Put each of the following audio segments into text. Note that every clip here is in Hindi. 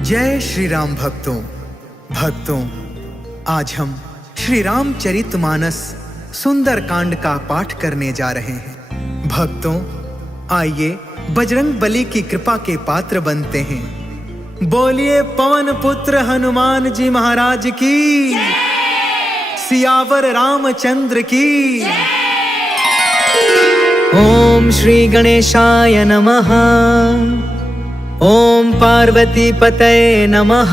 जय श्री राम भक्तों, आज हम श्री रामचरितमानस सुंदर कांड का पाठ करने जा रहे हैं। भक्तों, आइए बजरंग बली की कृपा के पात्र बनते हैं। बोलिए पवन पुत्र हनुमान जी महाराज की, सियावर रामचंद्र की। ओम श्री गणेशाय नमः। ओम पार्वती पतये नमः।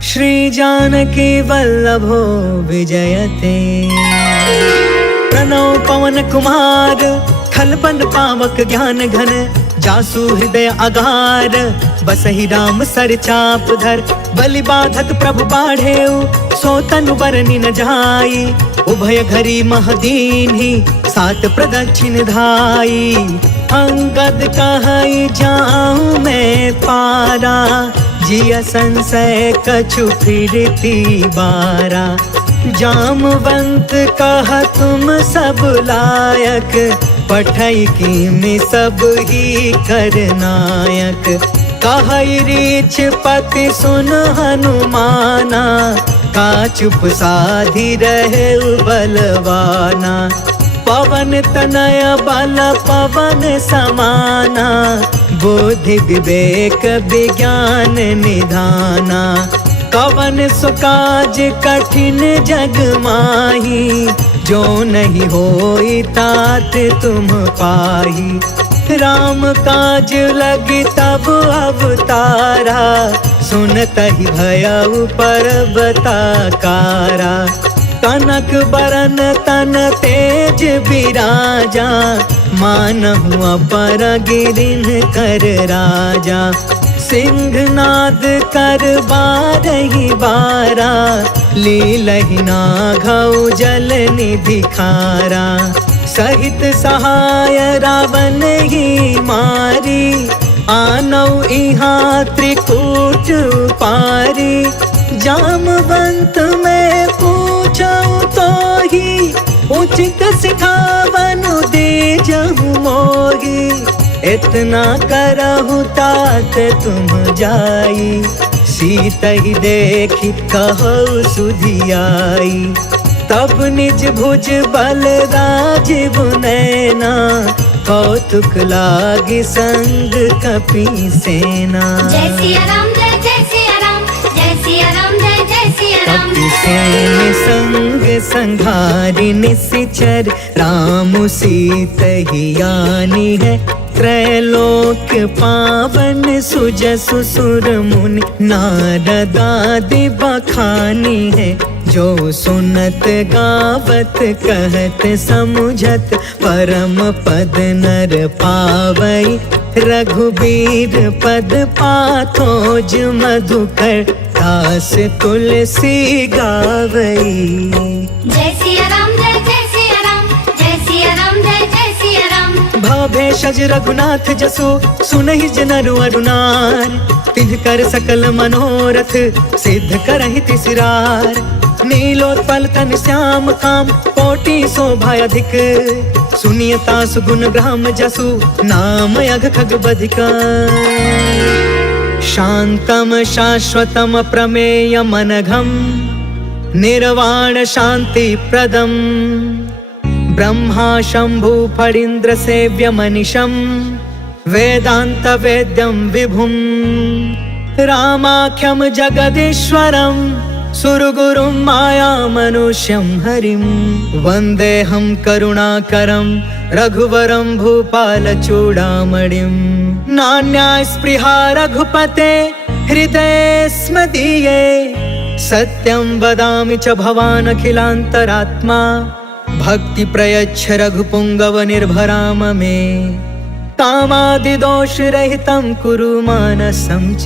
श्री जानकी वल्लभो विजयते। प्रणव पवन कुमार, खलपन पावक ज्ञान घन, जासु हृदय अगार, बसहि राम सर चाप धर। बलि बाधत प्रभु बाढ़ेउ, सो तनु बरनि न जाई। उभय घरी महदीन्हि, सात प्रदक्षिण धाई। अंगद कहई जाऊं मैं पारा, जिया संशय कछु फिरती बारा। जामवंत कहा तुम सब लायक, पठई की में सब ही करनायक। कहई रीछ पति सुन हनुमाना, का चुप साधी रहे बलवाना। पवन तनय बल पवन समाना, बुद्धि विवेक विज्ञान निधाना। कवन सुकाज कठिन जग माही, जो नहीं होई तात तुम पाही। राम काज लगी तब अवतारा, सुनतहि भयउ पर्वताकारा। कनक बरन तन तेज बिराजा, मानहु अपर गिरिन कर राजा। सिंहनाद कर बारहि बारा, लीलहि नाघउ जल निधि खारा। सहित सहाय रावण ही मारी, आनौ इहाँ त्रिकूट पारी। जामवंत में पूछऊ तो ही, उचित सिखावनु दीजहु मोही। इतना करहु तात तुम जाई, सीतहि देखि कहु सुधियाई। तब निज भुज बल राजीव नैना, कौतुक लागी संग कपि सेना। जय सिया राम, जय सिया राम, जय सिया राम, जय सिया राम। कपि सेन संग संघारि निशिचर, राम सीतहि आनी है। त्रैलोक पावन सुजसु सुर मुनि, नारद आदि बखानी है। जो सुनत गावत कहत समुझत, परम पद नर पावई। रघुबीर पद पाथोज मधुकर, दास तुलसी गावई। जय सिया राम, जय सिया राम, जय सिया राम, जय सिया राम। भव भेषज रघुनाथ जसु, सुनहि जनरु अरुनार। तिन्ह कर सकल मनोरथ, सिद्ध करहि तिसरार। नीलोत्पल तन श्याम काम, कोटि शोभा अधिक। सुनियता सुगुण ब्रह्म जसु, नाम अघ खग बधिका। शांतम शाश्वतम प्रमेय मनघम, निर्वाण शांति प्रदम। ब्रह्मा शंभु फणीन्द्र सेव्य मनिषं, वेदांत वेद्यं विभुं। रामाख्यं जगदीश्वरं, सुरगुरुं माया मनुष्यं हरिं। वन्देऽहं करुणाकरं, रघुवरं भूपालचूडामणिं। नान्या स्पृहा रघुपते, हृदये स्म दीये। सत्यं वदामि च भवान् अखिलान्तरात्मा। भक्ति प्रयच्छ रघुपुंगव निर्भराम मे। कामादिदोष रहितं कुरु मानसं च।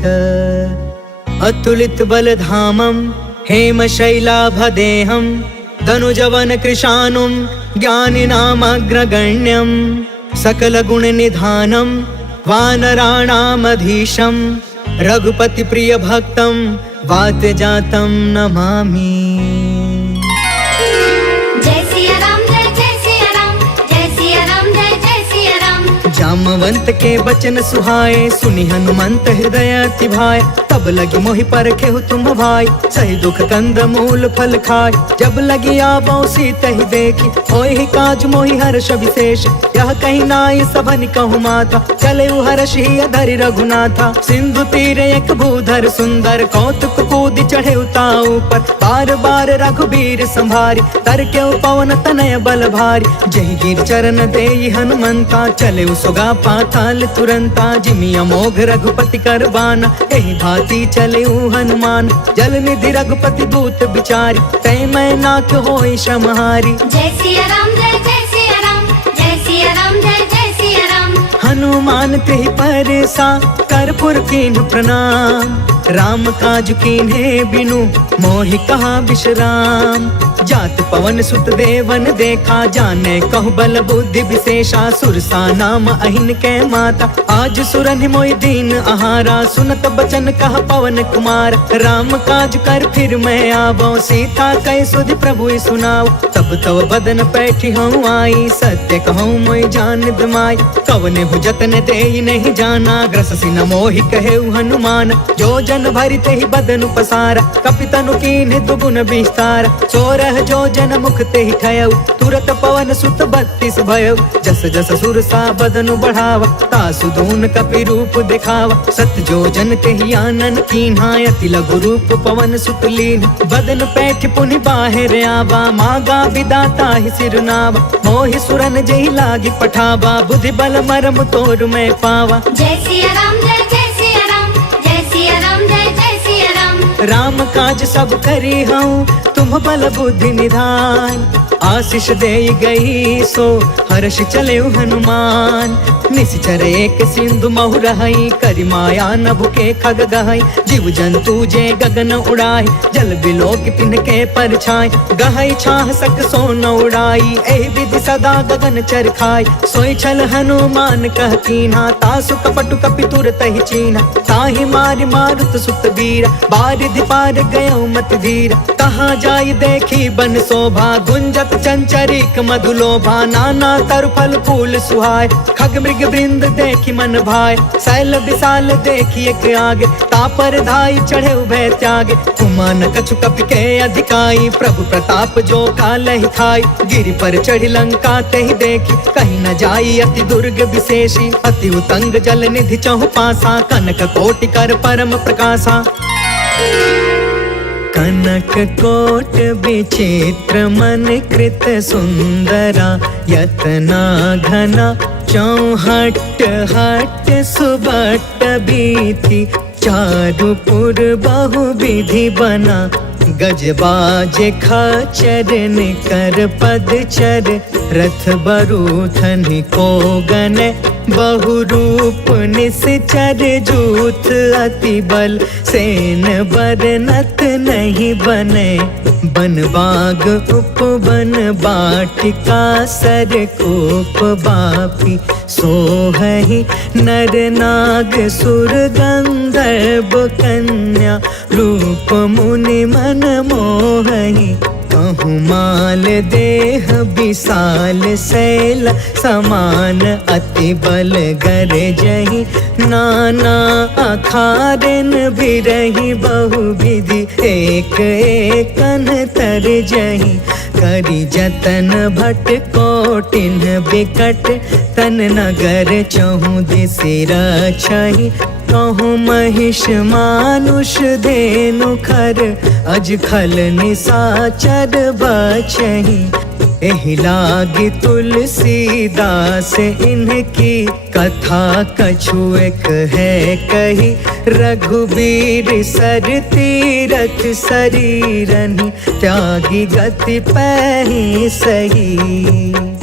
अतुलित बलधामं, हेम शैलाभदेहं। धनुजवन कृशानुं, ज्ञानिनामग्रगण्यं। सकल गुण निधानं, वानराणामधीशं। रघुपति प्रिय भक्तं, वातजातं नमामि। जय सिया राम, जय सिया राम, जय सिया राम, जय सिया राम। जामवंत के बचन सुहाए, सुनी हनुमंत हृदय अति भाए। तब लगी मोहि परखे तुम भाई, सही दुख कंद मूल फल खाए। जब लगी आवो सीत ही देखी, होहि काज मोहि हर्ष विशेष। यह कहीं नाई सबन कहु माथा, चले हर्ष ही धरि रघुनाथा। सिंधु तीर एक भूधर सुंदर, कौतुक कूद चढ़े उताऊ पर। बार बार रघुबीर संभारी, तर के पवन तनय बल भारी। जही गिर चरण देई हनुमंता, चले सुगा पाताल तुरंता। जिमि अमोघ रघुपति कर बाना, एहि भांति चले हनुमान। जल निधि रघुपति दूत बिचारी, तै मैं नाथ होई समहारी। जय सिया राम जय जय सिया राम, जय सिया राम जय जय सिया राम। हनुमान तेहि परसा, कर्पूर कीन्ह प्रणाम। राम काज कीन्हे बिनु, मोहि कहा विश्राम। जात पवन सुत देवन देखा, जाने कहु बल बुद्धि विशेषा। सुरसा नाम अहिन के माता, आज सुरन मोहि दीन आहारा। सुनत बचन कह पवन कुमार, राम काज कर फिर मैं आवो। सीता कह सुधि प्रभु सुनाओ, तब तब बदन पैठी हूँ आई। सत्य कहूँ मोहि जान दमाई, कवने हु जतन देई नहीं जाना। ग्रस सिन मोहि कहे हनुमान, जो जन भरि तेहि बदनु पसारा। कपितनु कीन्ह दुगुन विस्तार, सोरह जो जन मुख तेहि ठयउ। तुरत पवन सुत 32 भयउ, जस जस सुरसा बदनु बढ़ावा। तासु दून कपि रूप दिखावा, सत जो जन तेहि आनन कीन्हा। अति लघु रूप पवन सुत लीन, बदन पैठ पुनि बाहिर आवा। मागा विदाता ही सिरनावा, मोहि सुरन जहि लागी पठावा। बुद्धि बल मरम तोर मैं पावा। जय सिया राम जय जय सिया राम, जय सिया राम जय जय सिया राम। राम काज सब करी हूँ, तुम बल बुद्धि निधान। आशीष दे गई सो, हर्ष चले हनुमान। निश्चर एक सिंधु महु रहई, करि माया नभ के खग गहई। जीव जंतु जे गगन उड़ाई, जल बिलोक तिनके परछाई। गहई छाह सक सो न उड़ाई, एहि विधि सदा गगन चर खाई। सोई छल हनुमान कह कीन्हा, तासु कपटु कपि तुरत ही चीन्हा। ताहि मारि मारुत सुत बीरा, बारिधि पार गयो मत धीरा। कहाँ जाई देखी बन शोभा, गुंजत चंचरिक मधुलोभा। नाना तरु फल फूल सुहाय, खग मृग वृंद देखी मन भाय। शैल विशाल देखी एक आगे, तापर धाई चढ़े उभय त्यागे। कुमान कछु कपि के अधिकाई, प्रभु प्रताप जो कालहि थाई। गिरि पर चढ़ी लंका तेहि देखी, कहीं न जाई अति दुर्ग विशेषी। अति उतंग जल निधि चहु पासा, कनक कोटि कर परम प्रकाशा। कनक कोट विचित्र मन कृत सुंदरा। यतना घना चौहट हट सुबट बीथी। चारुपुर बहु विधि बना, गजबाज खचर निकर पदचर। रथ बरूथन को गन, बहुरूप निश्चर। जूथ अति बल, सेन बरनत नहीं बने। बन बाग उपवन बाटिका, सर कोप बापी। सोहहि नर नाग सुर गंधर्व कन्या। रूप मुनि मन मोहहि, कहूँ माल देह विशाल शैल। समान अति बल गर जही, नाना अखारन बिरही। बहु विधि एक एकन तर जही। करि जतन भट कोटिन बिकट, तन नगर चहु दिसि रछहि। कहूँ महिष मानुष धेनु खर, अज खल निसाचर बचहि। एहि लागी तुलसीदास इनकी, कथा कछु एक है कही। रघुबीर सर तीरथ शरीरनि, त्यागी गति पैहि सही।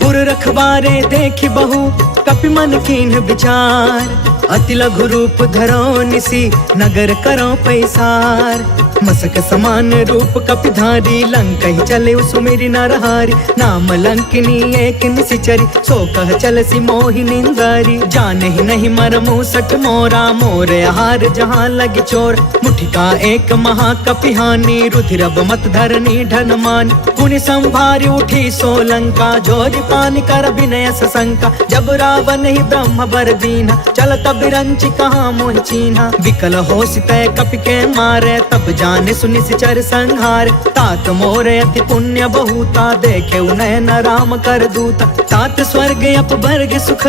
पुर रखवारे देखि बहु, कपि मन कीन्ह विचार। अति लघु रूप धरो निसी नगर करो पैसार। मसक समान रूप कपिधारी लंका ही चले सुमेरी नरहारी। नाम लंकिनी एक निशिचरी सो कह चल सी मोहि निंदारी। जाने ही नहीं मरमु सट मोरा मोर आहार जहाँ लगी चोर। मुठिका एक महाकपिहानी रुधिरब मत धरनी ढन मान। पुनि संभारी उठी सोलंका जोरी पानी कर विनय सशंका। जब रावण ही ब्रह्म बर दीना चल तब रंची कहाँ मोहि चीन्हा। विकल हो सितय कपि के मारे तब जाने सुनि सिचर संहार। तात मोर अति पुण्य बहुता देखे नयन राम कर दूता। तात स्वर्ग अपवर्ग सुख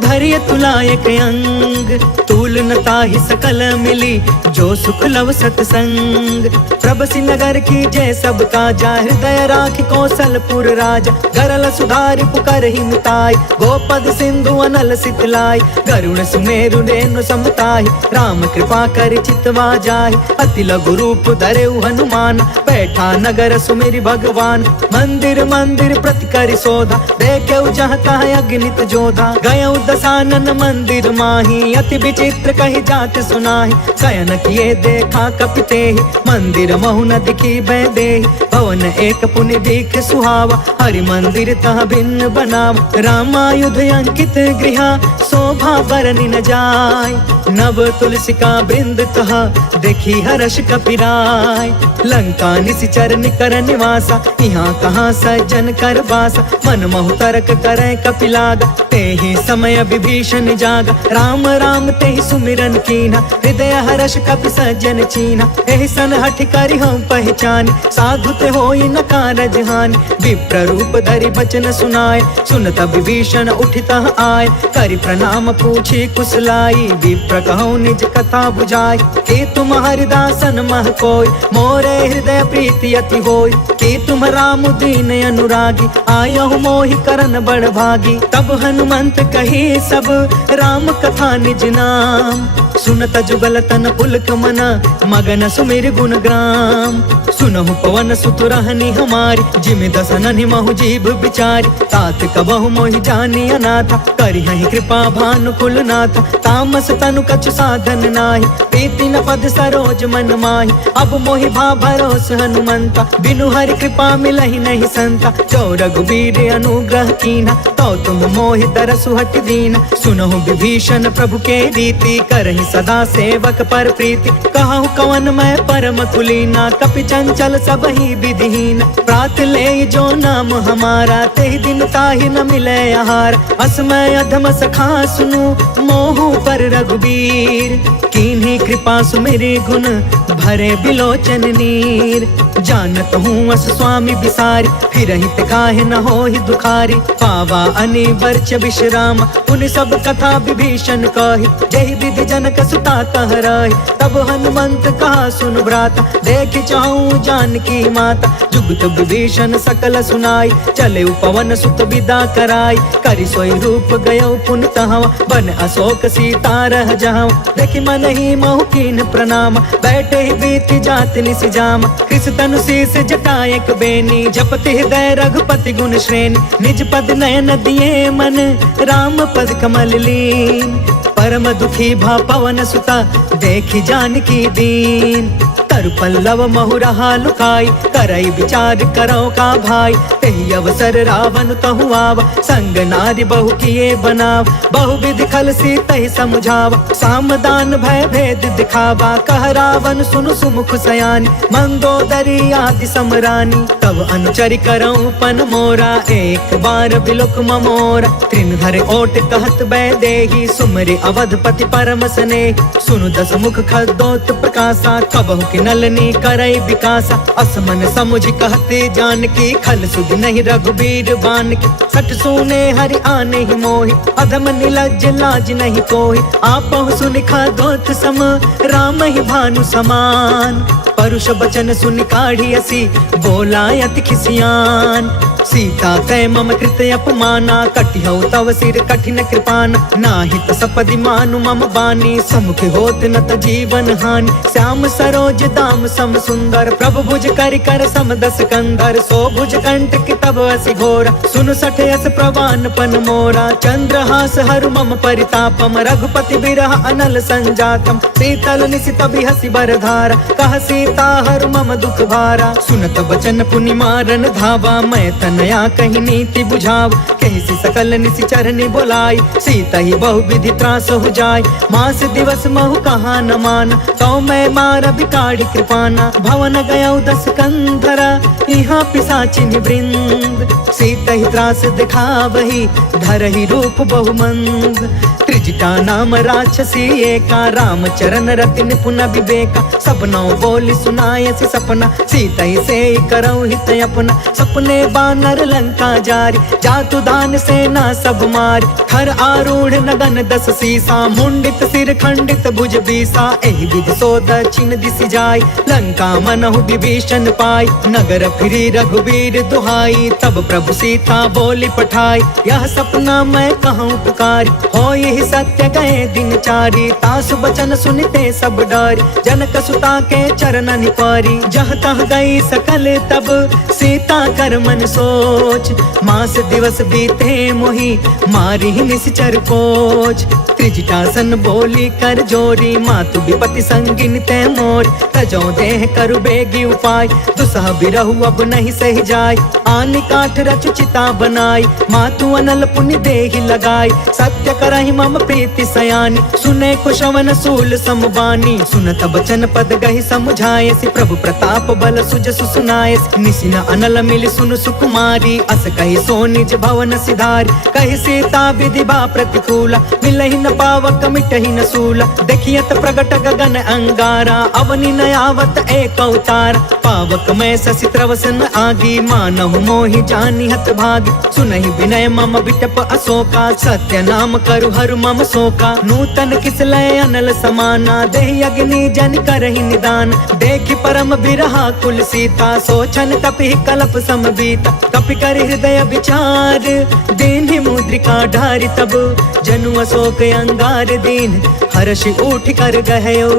धरिय तुलायक अंग। तूल न ताहि सकल मिली जो सुख लव सतसंग। प्रभसी नगर की जय सब काजा हृदय राखि कौशलपुर राजा। गरल सुधारि पुकर ही मिताई गोपद सिंधु अनल सितलाई। गरुण सुमेरु रेणु समताहि राम कृपा कर चितवा जाहि। अति लघु रूप धरेउ हनुमान बैठा नगर सुमेरि भगवान। मंदिर मंदिर प्रति करि शोधा देखेउ जहाँ तहाँ अगणित जोधा। गयउ दसानन मंदिर माही अति विचित्र कही जात सुनाही। शयन किए देखा कपितेहि मंदिर महु न दिखी बैदेहि। भवन एक पुनि दिख सुहावा हरि मंदिर तह भिन्न बनावा। रामायुध अंकित गृह शोभा बरनि न जाय। नव तुलसिका बृंद तह देखी हर्ष कपिराय। लंका निशिचर निकर निवासा यहाँ कहाँ सज्जन कर बासा। मन महु तर्क करे कपिलागा तेहि समय विभीषण जागा। राम राम तेहि सुमिरन कीन्हा हृदय हर्ष कपि सज्जन चीन्हा। एहि सन हठ करि हम पहचान साधु ते होई न कारज हानि। विप्र रूप धरि बचन सुनाय सुनत विभीषण उठितः आय। करि प्रणाम पूछी कुशलाई विप्र कहूँ निज कथा बुझाय। कि तुम हरिदासन मह कोय मोरे हृदय प्रीति अति होय। कि तुम राम दीन अनुरागी आयहु मोहि करन बड़ भागी। तब हनुमंत कही सब राम कथा निज नाम। सुनत जुगल तन पुलक मना मगन सुमिर गुण ग्राम। सुनहु पवन सुत रहनी हमारी जिमि दसननि महु जीव बिचारी। तात कबहु मोहि जानी अनाथा करिहहि कृपा भानु कुलनाथा। तामस तनु कछु साधन नाही प्रीति न पद सरोज मन माही। अब मोहि भा भरोस हनुमंता बिनु हरि कृपा मिलहि नहीं संता। जो रघुबीर अनुग्रह कीन्हा तो तुम मोहि तरसु हट दीना। सुनहु विभीषण प्रभु के रीति करहि सदा सेवक पर प्रीति। कहूँ कवन मैं परम कुलीना कपि चंचल सब ही विधिहीन। प्रात ले जो नाम हमारा तेहि दिन ताहि न मिले आहार। असमय अधम सखा सुनु मोहु पर रघुबीर। कीन्ही कृपा सुमेरि गुण भरे बिलोचन नीर। जानत हूँ अस स्वामी बिसारी फिरहि ते काहे न होहि दुखारी। पावा अनि वर्ष विश्राम उन सब कथा विभीषण कही। जहि विधि जनक सुता कह रही तब हनुमंत कहा सुन भ्राता। देख चाहूं जानकी माता जुगत विभीषण सकल सुनाई। चले पवन सुत विदा कराई करि सोई रूप गयो पुनि तहवा। बन अशोक सीता रह जहाँ देखि मन ही महु कीन प्रणाम। बैठे ही बीती जात निसि जाम कृष तनु शीस जटायक बेनी। जपति हृदय रघुपति गुण श्रेणी निज पद नयन दिए मन राम पद कमल लीन। परम दुखी भा पवन सुता देखी जानकी दीन। तरु पल्लव महु रहा लुकाई करई विचार करो का भाई। तेहि अवसर रावण तहु आवा संग नारी बहु किए बनाव। बहु विधि खल सी तहि समझावा सामदान भय भेद दिखावा। कह रावण सुनु सुमुख सयानी मंदोदरी आदि समरानी। तब अनुचरि करऊं पन मोरा एक बार बिलोक ममोरा। त्रिन धरे ओट कहत बैदेही सुमरि अवधपति परम स्नेह। सुनु दस मुख खदोत प्रकाशा कबहु कि नलनी करई विकासा। असमन समुझ कहते जानकी खल सुध नहीं रघुबीर बान की। सठ सुने हरि आने ही मोहि अधम निलज्ज लाज नहीं कोहि। आपहु सुनि खदोत सम राम ही भानु समान। परुष बचन सुनि काढ़ी असी बोला अति खिसियान। सीता कै मम कृत अपमाना, कटिहौ तव सिर कठिन कृपान। नाहित सपदि मानु मम बानी, समुख होत न त जीवन हानि। श्याम सरोज दाम सम सुंदर, प्रभु भुज करि कर सम दस कंधर। सो भुज कंटक तब असि घोर, सुन सठ यस प्रवान पन मोरा। चंद्रहास हरु मम परितापम, रघुपति बिरह अनल संजातम। शीतल निशित बिहसि बर धारा, कह सीता हरु मम दुख भारा। सुनत बचन पुनि मारन धावा, मैं तनया कही नीति बुझाव। कहि सकल निशि चरनि बोलाई, सीता ही बहु विधि त्रास हो जाय। मास दिवस महु कहा न मान, तो मैं मार बिकाढ़ी कृपाना। भवन गयौ दस कंधरा, यहाँ पिशाचिनि वृंद। सीता ही त्रास दिखावही, धरहि रूप बहुमंद। त्रिजटा नाम राक्षसी एका, राम चरण रति निपुण विवेका। सपनौ बोली सुनायसि सपना, सीता ही से करौ हित अपना। सपने बानर लंका जारी, जातु दान सेना सब मारी। थर आरूढ़ नगन दस सीसा, मुंडित सिर खंडित भुज बीसा। एहि विधि सो दक्षिण दिशि जाय, लंका मनहु विभीषण पाई। नगर फिरी रघुबीर दुहाई, तब प्रभु सीता बोली पठाई। यह सपना मैं कहूँ पुकारी, हो यही सत्य गए दिन चारी। तासु बचन सुनते सब डरी, जनक सुता के चरण निपारी। जह तह गई सकल तब सीता कर मन सोच, मास दिवस बीते मोहि मारी निश्चर कोच। त्रिजटासन बोली कर जोरी, मातु विपति संगिन ते मोर। तजो देह करु बेगी उपाय, दुसह बिरहु अब नहीं सह जाय। आनि काठ रचु चिता बनाई, मातु अनल पुनि देहि लगाई। सत्य करहि मम प्रीति सयानी, सुने कुशवन सूल समबानी। सुनत बचन पद गहि समुझायसि, प्रभु प्रताप बल सुजसु सुनायसि। निसिन अनल मिलि सुनु सुकुमारी, अस कहि सो निज भवन सिधारी। कहि सीता विधि बा प्रतिकूला, मिलहि न पावक मिटहि न सूला। देखियत प्रगट गगन अंगारा, अवनि न आवत एक अवतार। पावक मैं शशि त्रवसन आगी, मानहु मोहि जानि हत भागी। सुनहि विनय मम बिटप अशोका, सत्य नाम करु हरु मम शोका। नूतन किसलय अनल समाना, देहि अग्नि जन करहि निदान। देखि परम बिरहा कुल सीता, सोचन तपि कलप सम बीता। कपि कर हृदय विचार, दीन्हि मुद्रिका ढारि तब। जनु अशोक अंगार दीन, हर्षि उठ कर गहयो।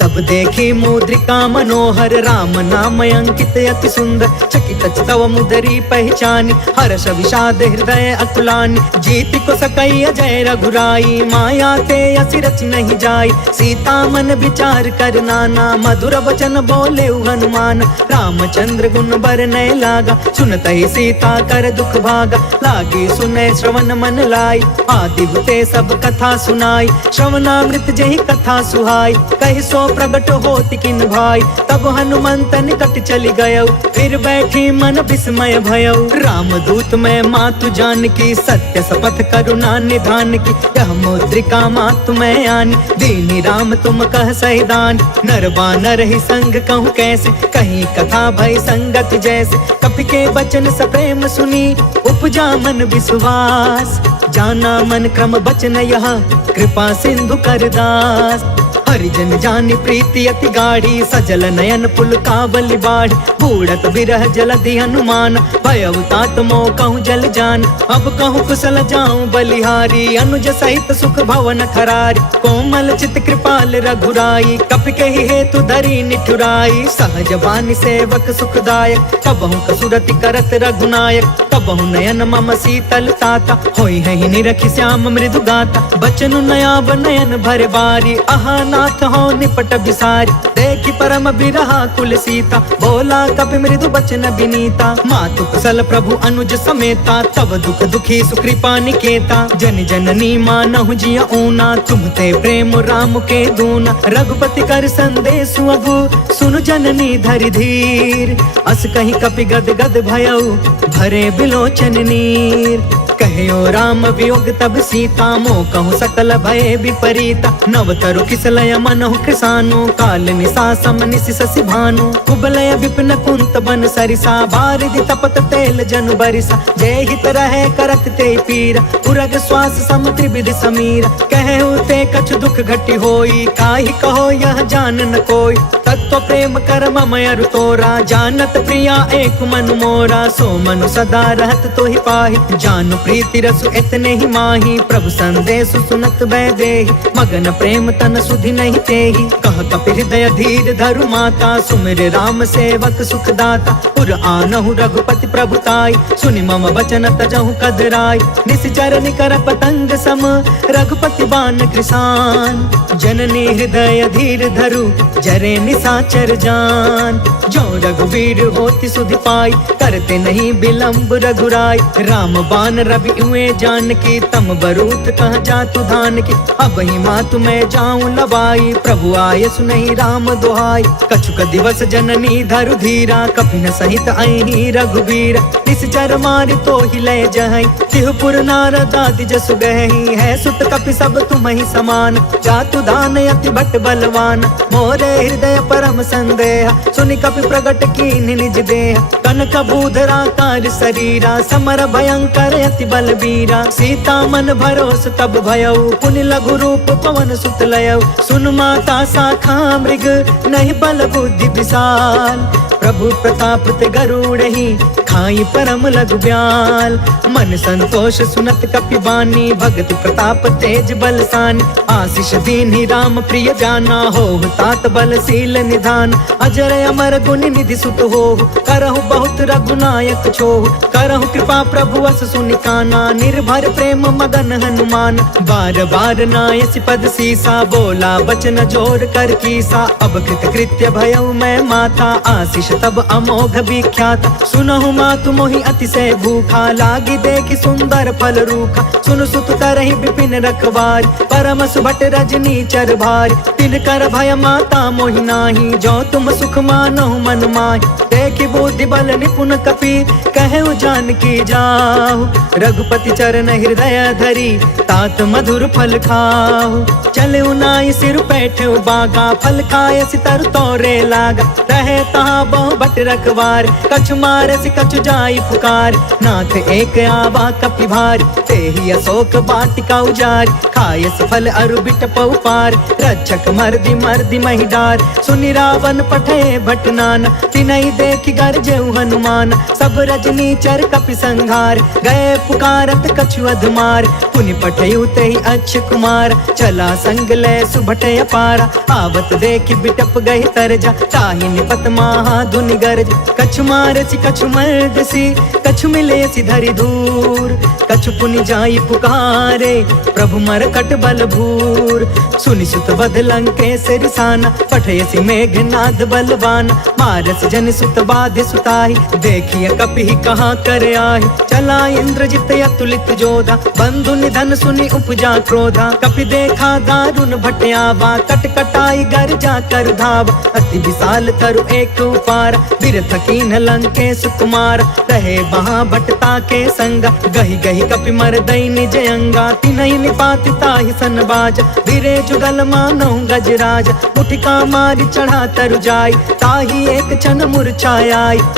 तब देखी मुद्रिका मनोहर, राम नाम अंकित अति सुंदर। चकित तव मुदरी पहचानी, हर्ष विषाद हृदय अकुलानी। जीति को सकई अजय रघुराई, माया ते असि रच नहीं जाई। सीता मन विचार कर नाना, मधुर वचन बोले हनुमान। रामचंद्र गुण बरनय लागा, सुनत ही सीता कर दुख भागा। लागी सुने श्रवण मन लाई, आदि हुते सब कथा सुनाई। श्रवणामृत जही कथा सुहाई, कहि सो प्रगट होति किन भाई। तब हनुमंत निकट चली गयो, फिर बैठी मन विस्मय भयो। राम दूत मैं मातु जान की, सत्य शपथ करुणा निधान की। यह मुद्रिका मातु मैं आनी, दीनी राम तुम कह सहिदान। नर बानर ही संग कहूँ कैसे, कहीं कथा भई संगत जैसे। कपि के बचन सप्रेम सुनी, उपजा मन विश्वास। जाना मन क्रम बचन यह, कृपा सिंधु कर दास। हरिजन जानि प्रीति अति गाढ़ी, सजल नयन पुल कावली बाढ़। बूढ़त बिरह जलधि हनुमान, भयउ तात मोह कहूँ जल जान। अब कहूँ कुशल जाऊं बलिहारी, अनुज सहित सुख भवन खरारी। कोमल चित कृपाल रघुराई, कपि कहि हेतु धरी निठुराई। सहज बानी सेवक सुखदायक, कबहु कसुरति करत रघुनायक। कबहु नयन मम शीतल ताता, होई है निरखि श्याम मृदु गाता। बचनु नयाब नयन भर बारी, आहा नाथ हो निपट बिसारी। देखि परम बिरहा कुल सीता, बोला कपि मृदु बचन विनीता। मातु कुशल प्रभु अनुज समेता, तब दुख दुखी सुकृपा निकेता। जन जननी मानहु जिय ऊना, तुम ते प्रेम राम के दूना। रघुपति कर संदेश अगु, सुनु जननी धरि धीर। अस कहीं कपि गद गद भयउ, भरे बिलोचन नीर। कहो राम वियोग तब सीता, मोह कहूँ सकल भय विपरीता। नव तरु किसलय मनहु कृसानु, काल निसा सम निसि शशि भानु कुबलय विपिन कुंत बन सरिसा बारिधि तपत तेल जनु बरिसा जय हित रहे करत ते पीरा उरग श्वास सम त्रिविध समीरा कहु ते कछु दुख घटी होई काहि कहो यह जान न कोई तत्व प्रेम कर मम अरु तोरा जानत प्रिया एक मनु मोरा सो मनु सदा रहत तो ही पाहि जानु प्रीति रसु इतने ही माही प्रभु संदेश सुनत बै देहि मगन प्रेम तन सुधि नहीं तेहि कह कपि हृदय धीर धरु माता सुमिर राम सेवक सुख दाता पुर आनहु रघुपति प्रभुताई सुनि मम वचन तजहु कदराई निश्चर निकर पतंग सम रघुपति बान कृसान जननी हृदय धीर धरु जरे निसाचर जान जो रघुवीर होति सुधि पाई करते नहीं विलंब रघुराई राम बान रवि हुए जान की तम बरूत कह जातु धान की अब ही मातु मैं जाऊं लवाई प्रभु आय सुनहि राम दुहाई कछुक दिवस जननी धरु धीरा कपि न सहित अहि रघुवीर निश्चर मारि तो ही लय जहई तिहुपुर नारद आदि जसु गहई है सुत कपि सब तुम ही समान जातु दान अति भट बलवान मोरे हृदय परम संदेह सुनि कपि प्रगट कीन निज देह कनक भूधरा कार शरीरा समर भयंकर अति बलबीरा सीता मन भरोस तब भयउ पुनि लघु रूप पवन सुत लयउ सुन माता शाखा मृग नहीं बल बुद्धि विशाल प्रभु प्रताप ते गरुड़हि खाई परम लघु ब्याल मन संतोष सुनत कपि बानी भगति प्रताप तेज बलसानी आशीष दीन्हि राम प्रिय जाना हो तात बलशील निधान अजर अमर गुण निधि सुत हो करहु बहुत रघुनायक छोहु करहु कृपा प्रभु अस सुनि काना निर्भर प्रेम मगन हनुमान बार बार नायसि पद सीसा बोला बचन जोर कर कीसा अब कृत कृत्य भयउ मैं माता आशीष तब अमोघ विख्यात सुनहु मातु मोहि अतिशय भूखा लागी देखि सुंदर फल रूखा सुन सुत करहि विपिन रखवार परम सुभट रजनी चर भार तिन कर भय माता मोहि नाही जो तुम सुख मानहु मन माहि देखि बुद्धि बल निपुण कपि कहु जान की जाहु रघुपति चरण हृदय धरी तात मधुर फल खाहु चले नाई सिर बैठे बागा फल खाए सितर तोरे लागा रहे तहाँ बहु बट रखवार कछु मारे सि कछु जाई पुकार नाथ एक आवा कपि भार ते ही अशोक बाटिका उजार खाए सि फल अरु बिट पार रक्षक मर्दी मर्दी मही डार सुनि रावण पठे भट नाना तिनहि देखि गरजेउ हनुमान सब रजनी चर कपि संघार गए पुकारत कछु अधमार पुनि पठयु तेहि अच्छ कुमार चला संग ले सुभट अपारा आवत देखि बिटप गहि तरजा ताहि निपत महा धुनि गरज कछु मारसि कछु मर्दसि कछु मिलेसि धरि धूर कछु पुनि जाई पुकारे प्रभु मरकट बल भूर सुनि सुत बध लंकेश रिसाना पठयसि मेघनाद बलवान मारस जन सुत बाधे सुताहि देखिए कपि कहाँ कर आहि चला इंद्रजित अतुलित जोधा बंधु निधन सुनि उपजा क्रोधा कपि देखा दारुण भटयावा कट कटाई गर जा कर धाव अति विशाल तरु एक उपार बिरथ कीन लंकेश कुमार रहे वहाँ भटता के संगा गही गही कपि मर दई निज अंगा तिनहि निपाति ताहि सन बाज बिरे जुगल मानौ गजराज उठिका मारि चढ़ा तरु जाय ताहि एक क्षण मूर्छाय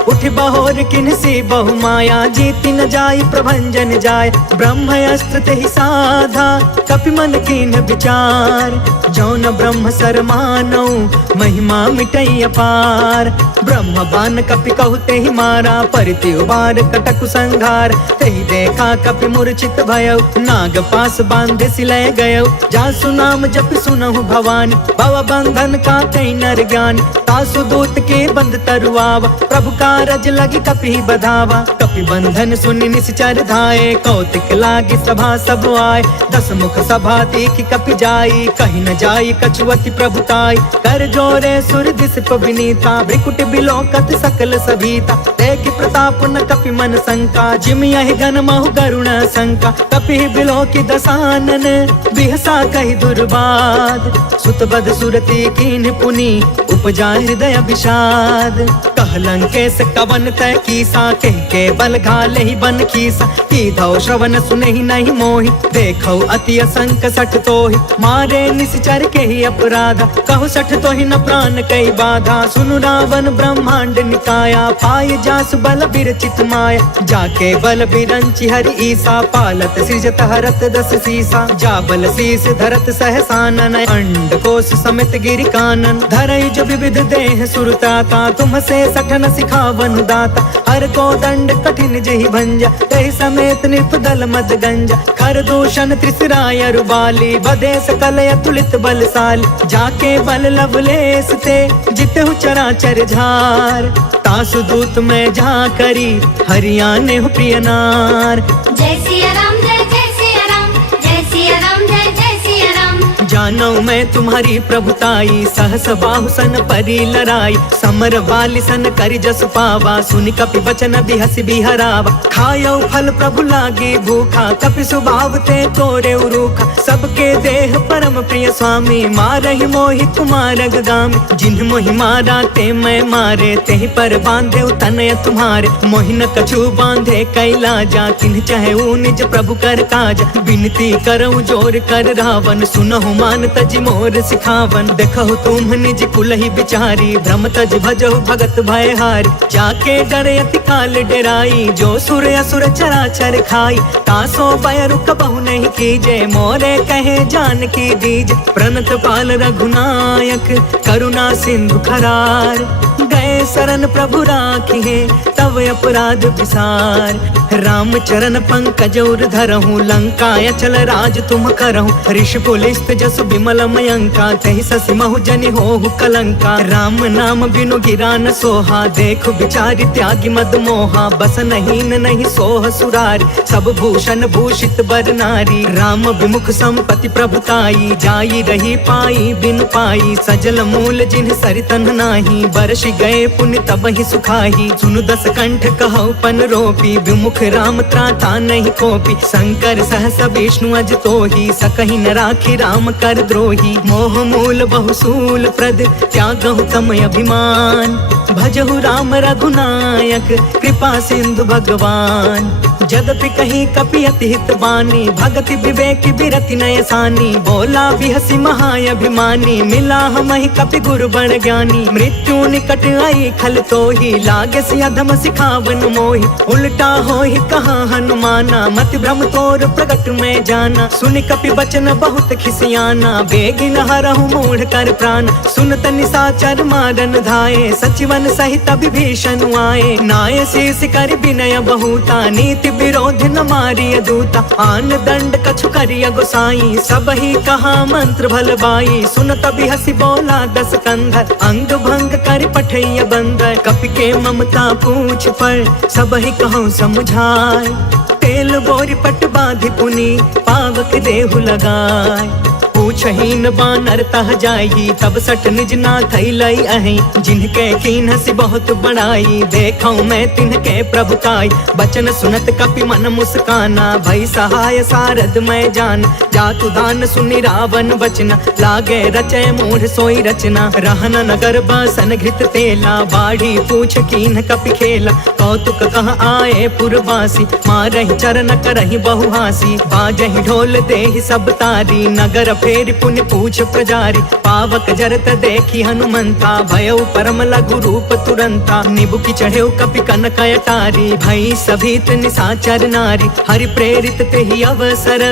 उठ बहोर किन्सी बहु माया जीति न जाय प्रभंजन जाय ब्रह्म अस्त्र तेहि साधा कपि मन कीन विचार जौन ब्रह्म सर मानौ महिमा मिटई अपार ब्रह्म बान कपि कहु तेहि मारा परिति उबार कटकु संघार तेहि देखा कपि मूर्छित भयउ नाग पास बांधे सिलय गयउ जासु नाम जप सुनहु भवानी भव बंधन का कई नर ज्ञान तासु दूत के बंध तरुआवा प्रभु कारज लगी कपि बधावा कपि बंधन सुनि निश्चर धाये कौतिक लागी सभा सब आए दस मुख सभा देखि कपि जाई कहीं न जाई कछुअति प्रभुताई कर जोरे सुर दिस विनीता भ्रिकुट बिलोकत सकल सभीता देखि प्रताप न कपि मन शंका जिम यहि गन महु गरुण शंका कपि बिलोकि दसानन बिहसा कहि दुर्बाद सुत बद सुरति कीन पुनि उपजा हृदय विषाद कह कह लंकेश कवन तय कीसा, के बल घाले ही बन खीसा। की धौ श्रवण सुने ही नहीं मोहि, देखो अति असंक सठ तोहि। मारे निश्चर के ही अपराधा, कहु सठ तो ही न प्राण कई बाधा। सुनु रावण ब्रह्मांड निकाया, पाय जासु बल बिरचित माया। जाके बल बिरंचि हरि ईसा, पालत सृजत हरत दस सीसा। जा बल शीस धरत सहसानन, अंड कोश समेत गिरि कानन। धरई जो विविध देह सुरताता, तुम से सठन सिखावन दाता। हर को दंड कठिन जहि भंजा, तहि समेत निपदल मद गंजा। खर दूषण त्रिसराय रुबाली, बदे सकल अतुलित बलशाली। जाके बल लवलेस ते, जितहु चराचर झार। तासु दूत में जा करी, हरियाणे हो प्रिय नार। जय सिया राम जय जय सिया राम, जय सिया राम जय जय सिया राम। जानो मैं तुम्हारी प्रभुताई, सहस बाहु सन परी लराई। समर वाली सन करि जस पावा, सुनि कपि बचन बिहसि बिहरावा। खायो फल प्रभु लागी भूखा, कपि स्वभाव ते तोरे उरूखा। सबके देह परम प्रिय स्वामी, मारहि मोहि कुमार गामी। जिन्ह मोहि मारा ते मैं मारे, तेहि पर बांधे तनय तुम्हारे। मोहि न कछु बांधे कैलाजा, किन्ह चाहे निज प्रभु कर काजा। विनती करऊं जोर कर रावण, सुनहु मान तज मोर सिखावन। देखहु तुम निज कुलहि बिचारी, भ्रम तज भजहु भगत भयहारी। जाके डरे अति काल डेराई, जो सुर असुर चराचर खाई। तासो भय रुक बहु नहीं कीजे, मोरे कहे जान की दीज। प्रणत पाल रघुनायक, करुणा सिंधु खरार। गए शरण प्रभु राखिए, तब अपराध विसार। राम चरण पंकज उर धरहूँ, लंका अचल राज तुम करहूँ। ऋषि पुलिस्त जसु विमल मयंका, तहि ससि महु जनि होहु कलंका। राम नाम बिनु गिरा न सोहा, देखु बिचारी त्यागी मद मोहा। बस नहीं सोह सुरारी, सब भूषण भूषित बर नारी। राम विमुख संपत्ति प्रभुताई, जाई रही पाई बिनु पाई। सजल मूल जिन्ह सरितन नाही, बरसि गए पुण्य तब ही सुखाही। सुनु दस कंठ कहु पन रोपी, विमुख राम त्राता नहीं कोपी। शंकर सहस विष्णु अज तोहि, सकहि न राखी राम कर द्रोही। मोह मूल बहुसूल प्रद, त्यागहु तम अभिमान। भजहु राम रघुनायक, कृपा सिंधु भगवान। जदपि कहीं कपि अति हित बानी, भगति विवेक बिरति नय सानी। बोला बिहसि महाअभिमानी, मिला हमहि कपि गुरु बड़ ज्ञानी। मृत्यु निकट आई खल तोहि, लागे सि अधम सिखावन मोहि। उल्टा होहि कहाँ हनुमाना, मति भ्रम तोर प्रगट में जाना। सुनि कपि बचन बहुत खिसियाना, बेगिन हरहु मूढ़ कर प्राण। सुनत निशाचर मारन धाये, सचिवन सहित विभीषण आए। नाय शीस कर विनय बहुता, नीति विरोध न मारिय दूता। आन दंड कछु करिय गोसाई, सब ही कहा मंत्र भल बाई। सुनत बिहसि बोला दस कंधर, अंग भंग कर पठैय बंदर। कपि के ममता पूछ पर, सब ही कहूँ समझाय। तेल बोरि पट बांधि पुनि, पावक देहु लगाय। पूछहीन बानर तह जाई, तब सठ निज नाथ लई अहि। जिनके कीन्हसि बहुत बड़ाई, देखौ मैं तिनके प्रभुताई। बचन सुनत कपि मन मुस्काना, भई सहाय सारद मैं जान। जातु दान सुनि रावण बचना, लागे रचय मूढ़ सोई रचना। रहन नगर बासन घृत तेला, बाढ़ी पूछ कीन्ह कपि खेला। कौतुक कह आए पुरवासी, मारहि चरण करहि बहु हासी। बाजहि ढोल देहि सब तारी, नगर फेरि पुण्य पूछ प्रजारी। पावक जरत देखी हनुमंता, भयउ परम लघु रूप तुरंता। निबुकि चढ़ेउ कपि कनक अटारी, भई सभीत निशाचर नारी। हरि प्रेरित तेहि अवसर,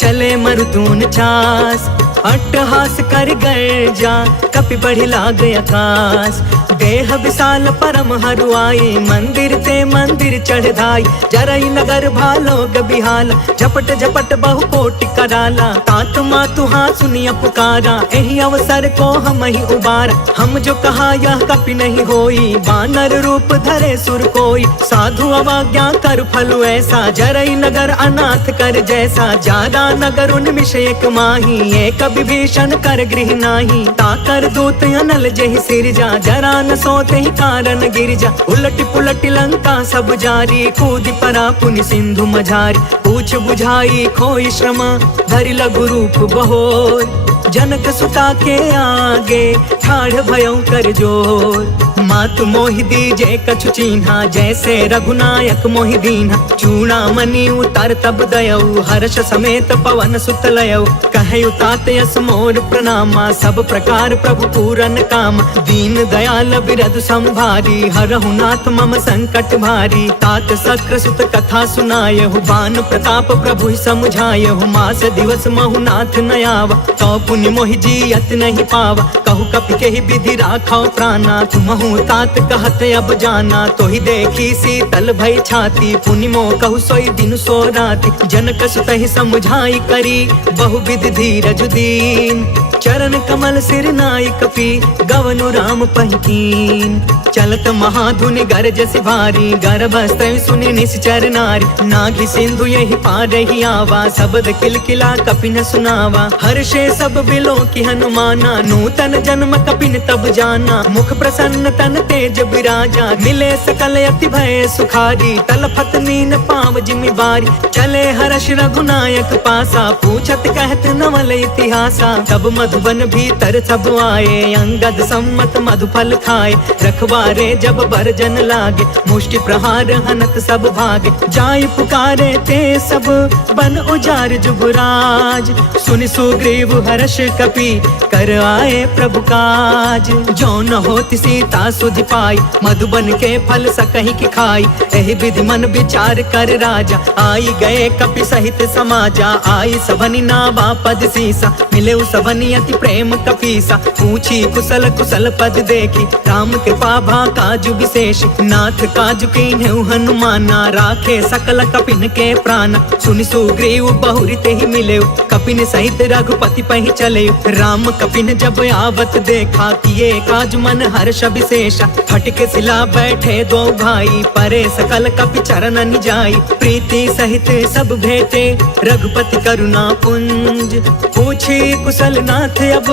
चले मरुतून चास। अट्टहास कर गर्जा, कपि बढ़ि लाग आकाश। देह विशाल परम हरुआई, मंदिर ते मंदिर चढ़ धाई। जरई नगर भालोग बिहाला, झपट झपट बहु कोटि कराला। तात मातु हाँ सुनिय पुकारा, एहि अवसर को हम ही उबारा। हम जो कहा यह कपि नहीं होई, बानर रूप धरे सुर कोई। साधु अवज्ञा कर फलु ऐसा, जरई नगर अनाथ कर जैसा। जादा नगर उन्मिष एक माही, एक विभीषण कर गृह नाही। ताकर दूत अनल जहि सिरजा, जरा न सोते ही कारण गिरजा। उलटि पुलटि लंका सब जारी, कूदि परा पुनि सिंधु मझारी। पूछ बुझाई खोई श्रम, धरि लघु रूप बहोर। जनक सुता के आगे ठाढ़ भयं कर जोर। मातु मोहि दीजे कछु चिन्हा, जैसे रघुनायक मोहि दीन्हा। चूड़ामणि उतार तब दयऊ, हर्ष समेत पवन सुत लयऊ। कहयु तात यस मोर प्रणामा, सब प्रकार प्रभु पूरन काम। दीन दयाल बिरधु संभारी, हरहु नाथ मम संकट भारी। तात सक्र सुत कथा सुनायहु, बान प्रताप प्रभु समुझायहु। मास दिवस महु नाथ न आवा, तो पुनि मोहि जियत नहीं पावा। कहु कपि केहि विधि राखौ प्राणा, तुमहु तात कहत अब जाना। तो ही देखी शीतल भई छाती, पुनि मोह कहु सोई दिन सो राति। जनक सुत ही समुझाई करी, बहु विधि धीरज दीन। चरण कमल सिर नाई कपि, गवनु राम पहिकीन। चलत महाधुनि गरजसि भारी, गर्भस्त्र सुनि निश्चर नारी। नाघि सिंधु यही पार ही आवा, शब्द किलकिला कपिन सुनावा। हर्षे सब बिलो की हनुमाना, नूतन जन्म कपिन तब जाना। मुख प्रसन्न तन तेज बिराजा, मिले सकल अति भय सुखारी। तलफत नीन पाव जिमि बारी, चले हर्ष रघुनायक पासा। पूछत कहत नवल इतिहासा, तब मधुबन भीतर सब आए। अंगद सम्मत मधुफल खाए, रखवारे जब बरजन लागे। मुष्टि प्रहार हनत सब भागे, जाय पुकारे ते सब बन उजार जुगराज। सुनि सुग्रीव हर्ष कपि, कर आए प्रभु काज। जो न होति सीता सुधि पाई, मधुबन के फल सकहि की खाई। एहि विधि मन विचार कर राजा, आई गए कपि सहित समाजा। आई सबनि नावा पद सीसा, मिले सबनि अति प्रेम कपीसा। पूछी कुशल कुशल पद देखी, राम के पाभा काजु विशेष। नाथ काजु कीन्हु हनुमाना, राखे सकल कपिन के प्राण। सुनि सुग्रीव बहुरी ते ही मिले, कपिन सहित रघुपति पहि चले। राम कपिन जब आवत देखा, किए काज मन हर्ष विशेषा। फटके सिला बैठे दो भाई, परे सकल कपि चरण जाई। प्रीति सहित सब भेटे, रघुपति करुणा पुंज। पूछी कुशल नाथ अब,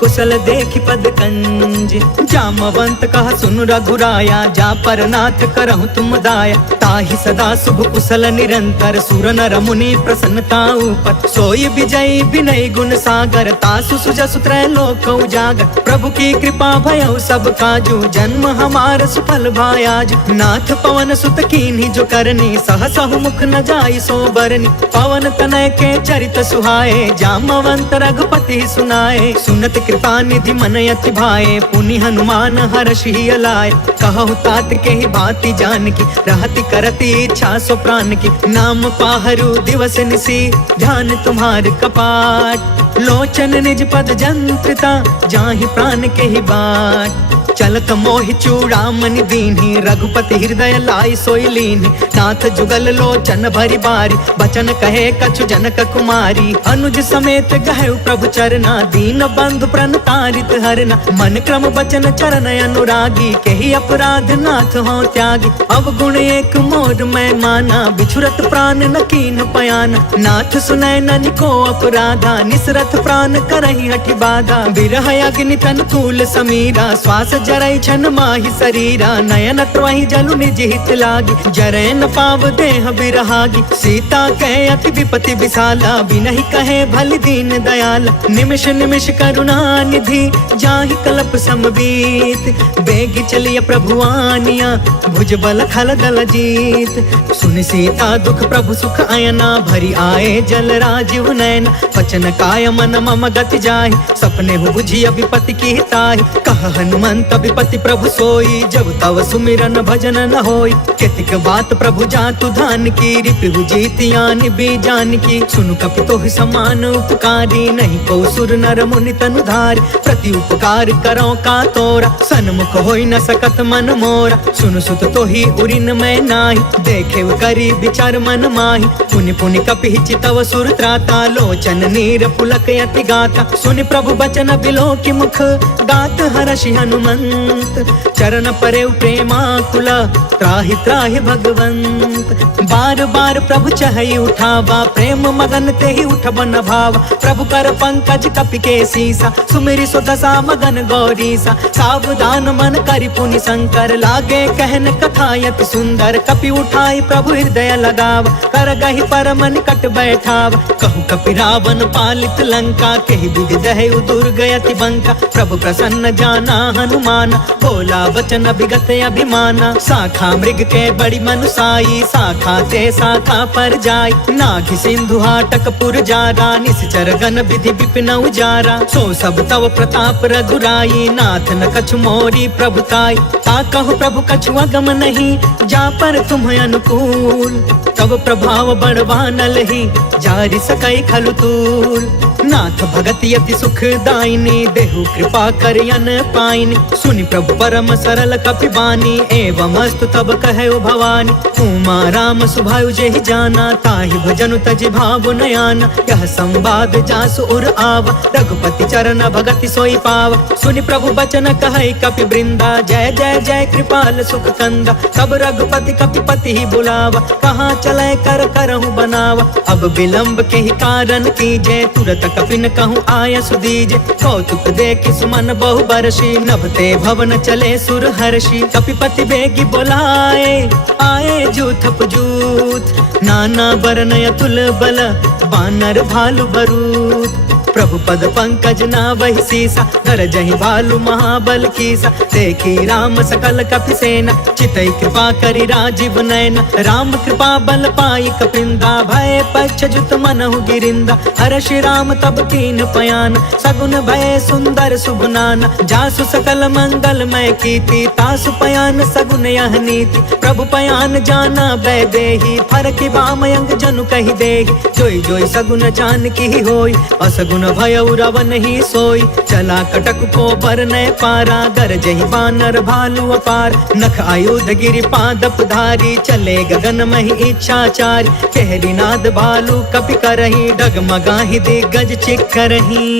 कुशल देखि पद कंज। जामवंत कहा सुन रघुराया, जा पर नाथ करहु तुम दाया। ताहि सदा शुभ कुशल निरंतर, सुर नर मुनि प्रसन्नता ऊपर। सोई विजयी विनय गुण सागर, तासु सुजसु त्रैलोक उजागर। प्रभु की कृपा भयउ सब काजू, जन्म हमार सुफल भायाज। नाथ पवन सुत कीन्ही जो करनी, सहसहु मुख न जाई सो बरनी। पवन तनय के चरित सुहाए, जामवंत रघुपति सुनाए। सुनत कृपा निधि मन अति भाए, पुनि हनुमान हर्षि अलाए। कहु तात के ही बाती जान की, रहति करती इच्छा सो प्राण की। नाम पाहरु दिवस निसी, ध्यान तुम्हार कपाट। लोचन निज पद जंत्रिता, जाहि प्राण के ही बाट। चलत मोहि चूड़ामणि दीन्ही, रघुपति हृदय लाई सोई लीन्ही। नाथ जुगल लोचन भरी बारी, बचन कहे कछु जनक कुमारी। अनुज समेत गहु प्रभु चरना, दीन बंधु प्रणतारित हरना। मन क्रम बचन चरण अनुरागी, केहि अपराध नाथ हो त्यागी। अवगुण एक मोर मैं माना, बिछुरत प्राण न कीन पयाना। नाथ सुनय ननि को अपराधा, निसरत प्राण करहि हठि बाधा। बिरह अग्नि तन तूल समीरा, श्वास जरई छन माहि शरीरा। नयन त्रहि जलु निज हित लागी, जरै न पाव देह बिरहागी। सीता कहे अति विपति विशाला, बिनहि कहे भलि दीन दयाला। निमिष निमिष करुणा निधि, जाहि कल्प समबीत। बेगी चलिय प्रभु आनिया, भुज बल खल दल जीत। सुन सीता दुख प्रभु सुख अयना, भरी आए जल राजीव नयन। वचन काय मन मम गति जाहि, सपने हु बुझिय विपति की ताहि। कह हनुमंत विपति प्रभु सोई, जब तव सुमिरन भजन न होई। केतिक बात प्रभु जातु धान की, रिपु जीतियानि बीजान की। सुनु कपि तोहि समान उपकारी, नहीं को सुर नर मुनि तनु धारी। प्रति उपकार करो का तोरा, सन्मुख होई न सकत मन मोरा। सुनु सुत तोहि उरिन मैं नाही, देखे करी विचार मन माही। पुनि पुनि कपि चितव सुर त्राता, लोचन नीर पुलक यति गाता। सुनि प्रभु बचन बिलो की मुख, गात हर्षि हनुमंत। चरण परे प्रेमाकुला, त्राहि त्राहि भगवंत। बार बार प्रभु चहई उठावा, प्रेम मगन ते ही उठब न भावा। प्रभु कर पंकज कपि के सीसा, सुमिरि सो दशा मगन गौरीसा। सावधान मन करि पुनि शंकर, लागे कहन कथा यति सुंदर। कपि उठाई प्रभु हृदय लगावा, कर गहि परम निकट बैठावा। कहु कपि रावण पालित लंका, केहि विधि दहु दुर्ग अति बंका। प्रभु प्रसन्न जाना हनुमान, बोला वचन विगत अभिमाना। शाखा मृग के बड़ी मनुसाई, शाखा ते शाखा पर जाय। नाघि सिंधु हाटक पुर जारा, निश्चर गण विधि विपिन उजारा। सो सब तव प्रताप रघुराई, नाथ न कछु मोरी प्रभुताई। ता कहु प्रभु कछु अगम नहीं, जा पर तुम अनुकूल। तब प्रभाव बड़वानल ही, जारि सकई खलु तूल। नाथ भगति अति सुखदायिनी, देहु कृपा करियन पाइनी। सुनि प्रभु परम सरल कपिबानी, एवं अस्तु तब कहु भवानी। उमा राम सुभायु जेहि जाना, ताहि भजनु तजि भाव नयाना। यह संवाद जासु उर आवा, रघुपति चरण भगति सोई पावा। सुनि प्रभु बचन कहै कपि वृंदा, जय जय जय कृपाल सुख कंदा। तब रघुपति कपिपति ही बुलावा, कहाँ चले कर करहु बनावा। अब विलंब के ही कारण कीजे, तुरत कपिन कहूँ आय सुदीजे। कौतुक देखि सुमन बहु बरसी, नभते भवन चले सुर हर्षि। कपिपति बेगी बोलाए, आए जूथप जूथ। नाना बरन अतुल बल, बानर भालु बरूद। प्रभु पद पंकज नावहि सीसा, गरजहि भालु महाबल कीसा। देखी राम सकल कपि सेना, चितई कृपा करि राजीव नयन। राम कृपा बल पाई कपिंदा, भय पश्चजुत मनहु गिरिंदा। हर्षि राम तब कीन पयान, सगुन भय सुंदर सुगुनाना। जासु सकल मंगलमय कीर्ति, तासु पयान सगुन यह नीति। प्रभु पयान जाना वैदेही, फरकि बामयंग जनु कहि देहि। जोई जोई सगुन जानकी ही होई, असगुन भयउ रावण ही सोई। चला कटक को बरनय पारा, गरजहि बानर भालु अपार। नख आयुध गिरि पादप धारी, चले गगन महि इच्छाचारी। केहरी नाद भालु कपि करही, डगमगाहि दिग्गज चिक्करही।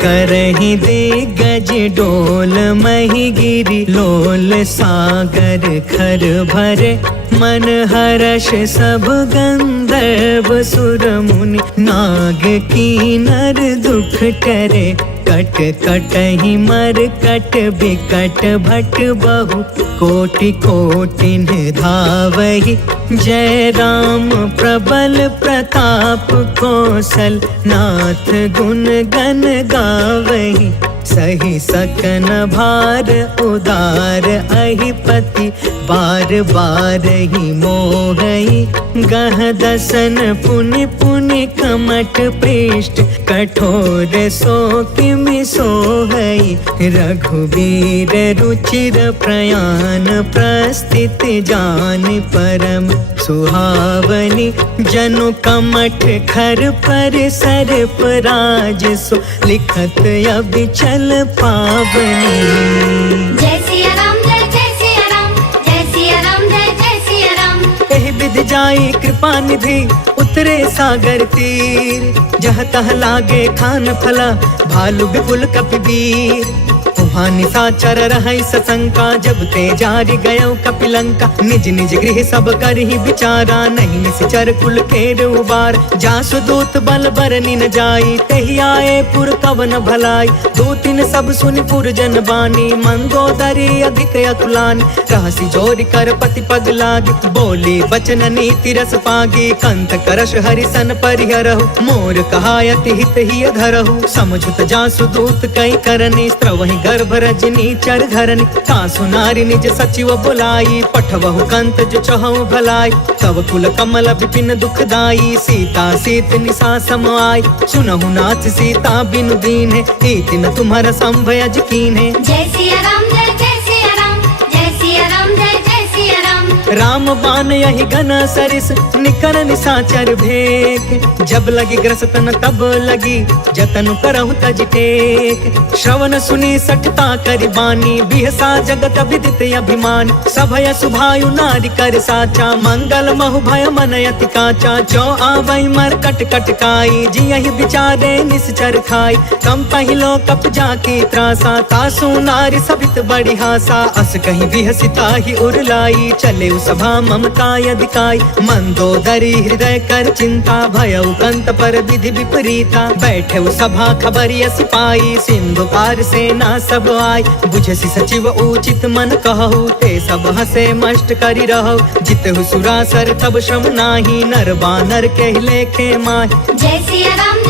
करही दिग्गज डोल मही गिरी, लोल सागर खर भरे। मन हर्ष सब गंधर्व सुर मुनि, नाग कीनर दुख टरे। कट कटहि मर कट बिकट भट बहु, कोटि कोटिन धावहि। जय राम प्रबल प्रताप कौशल, नाथ गुण गण गावहि। सही सकन भार उदार अहिपति, बार बार ही मोहई। गह दसन पुनि पुनि कमट पृष्ठ, कठोर सो किमि सोहई। रघुवीर रुचिर प्रयाण, प्रस्थित जान परम सुहावनी। जनु कमठ खर पर सर्प राज सो, लिखत अबिचल पावनी। जय सिया राम जय जय सिया राम, जय सिया राम जय जय सिया राम। एहि विधि जाई कृपा निधि, उतरे सागर तीर। जह तह लागे खान फला, भालु विपुल कपिवीर। वहाँ निशाचर रहै सशंका, जब ते जारि गयो कपिलंका। निज निज गृह सब करहि विचारा, नहीं निश्चर कुल केर उबार। जासु दूत बल बरनि न जाई, तेहि आए पुर कवन भलाई। दूतिन सब सुनि पुर जन बानी, मंदोदरी अधिक अतुलानी। रहसि जोरि कर पति पग लागी, बोली वचन नीति रस पागी। कंत करश हरिसन परिहरहु, मोर कहायति हित ही धरहु। समझुत जासु दूत कई करनी, स्त्रवहि गर्भ रजनी चर धरनी। तासु नारी निज सचिव बुलाई, पठवहु कंत जो चहु भलाई। तब कुल कमल विपिन दुखदाई, सीता सीत निशा सम आई। सुनहु नाथ सीता बिनु दीन्हे, हीति न तुम्हारा संभयज कीन्हे। जय सिया राम जय जय सिया राम, जय सिया राम जय जय सिया राम। राम बान यही घन सरिस, निकर निशाचर भेक। जब लगी ग्रसतन तब लगी, जतन करहु तज टेक। श्रवण सुनी सठता करि बानी, बिहसा जगत विदित अभिमान। सभय सुभायु नारी कर साचा, मंगल महु भय मन अति काचा। जो आवै मर कट कट काई, जियहि विचारे निश्चर खाई। कम पहिलो कप जाकी त्रासा, तासु नारी सभित बड़ी हासा। अस कहीं बिहसिता ही उरलाई, चले सभा ममता यदिकाई। मंदोदरी हृदय कर चिंता, भयउ कंत पर विधि विपरीता। बैठे सभा खबरिय सिपाही, सिंधु पार सेना सब आई। बुझसि सचिव उचित मन कहु, ते सब हसे मष्ट करि रहु। जितहु सुरासर तब श्रम नाही, नर बानर के लेखे माहि। जय सिया राम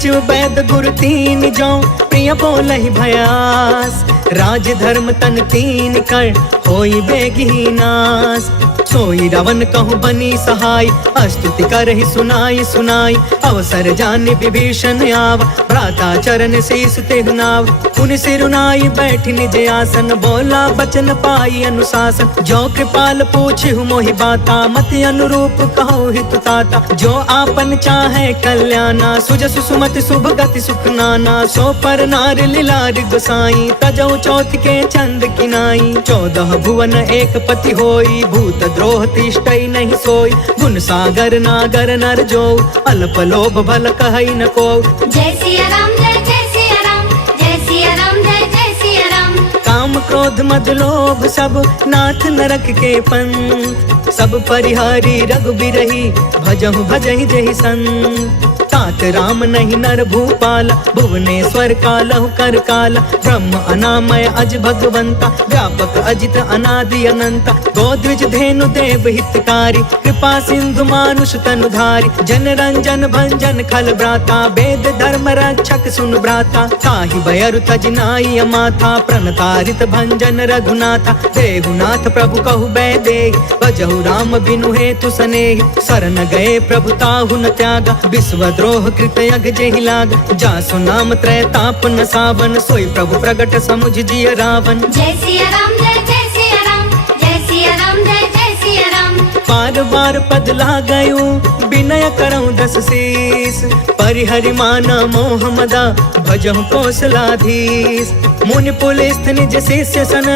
सचिव वैद गुरु तीन जो प्रिय बोलहि भयास। राज धर्म तन तीन कर होई बेगी नास। सोई रावण कहूँ बनी सहाय, स्तुति करहि सुनाई सुनाई। अवसर जाने विभीषण आव, भ्राता चरण शीस तेहु नाव। पुनि सिरुनाई बैठि निज आसन, बोला बचन पाई अनुशासन। जो कृपाल पूछहु मोहि बाता, मति अनुरूप कहो हित ताता। जो आपन चाहे कल्याणा, सुजसु सुमति शुभ गति सुख नाना। सो पर नार लीलार गोसाई, तजौ चौथ के चंद किनाई। 14 भुवन एक पति होई, भूत द्रोह तिष्ठई नहीं सोई। गुण सागर नागर नर जो, अल्प लोभ भल कहई न को। जय सिया राम जय सिया राम, जय सिया राम जय सिया राम। काम क्रोध मद लोभ सब नाथ नरक के पंथ। सब परिहारी रघुबीरहि, भजहु भजहि जहि संत। तात राम नहीं नर भूपाल, भुवनेश्वर कालहु कर काल। ब्रह्म अनामय अज भगवंता, व्यापक अजित अनादि अनंता। गोद्विज धेनु देव हितकारी, कृपा सिंधु मानुष तनुधारी। जन रंजन भंजन खल भ्राता, वेद धर्म रक्षक सुन भ्राता। ताहि भयरु तज नाई अमाथा, प्रणतारित भंजन रघुनाथा। देहुनाथ प्रभु कहु बैदेहि, भजहु राम बिनु हेतु सनेहि। शरण गए प्रभु ताहु न त्यागा, विश्व द्रोह कृत यग जेहि लाग। जासु नाम त्रय ताप न सावन, सोई प्रभु प्रगट समुझ जिय रावण। जय सिया राम जय सिया राम, जय सिया राम जय सिया राम। बार बार पद लागयु, विनय करऊं दस शीस। परिहरि माना मोह मदा, भजहु कौशलाधीश। मुनि पुलिस निज शिष्य सन,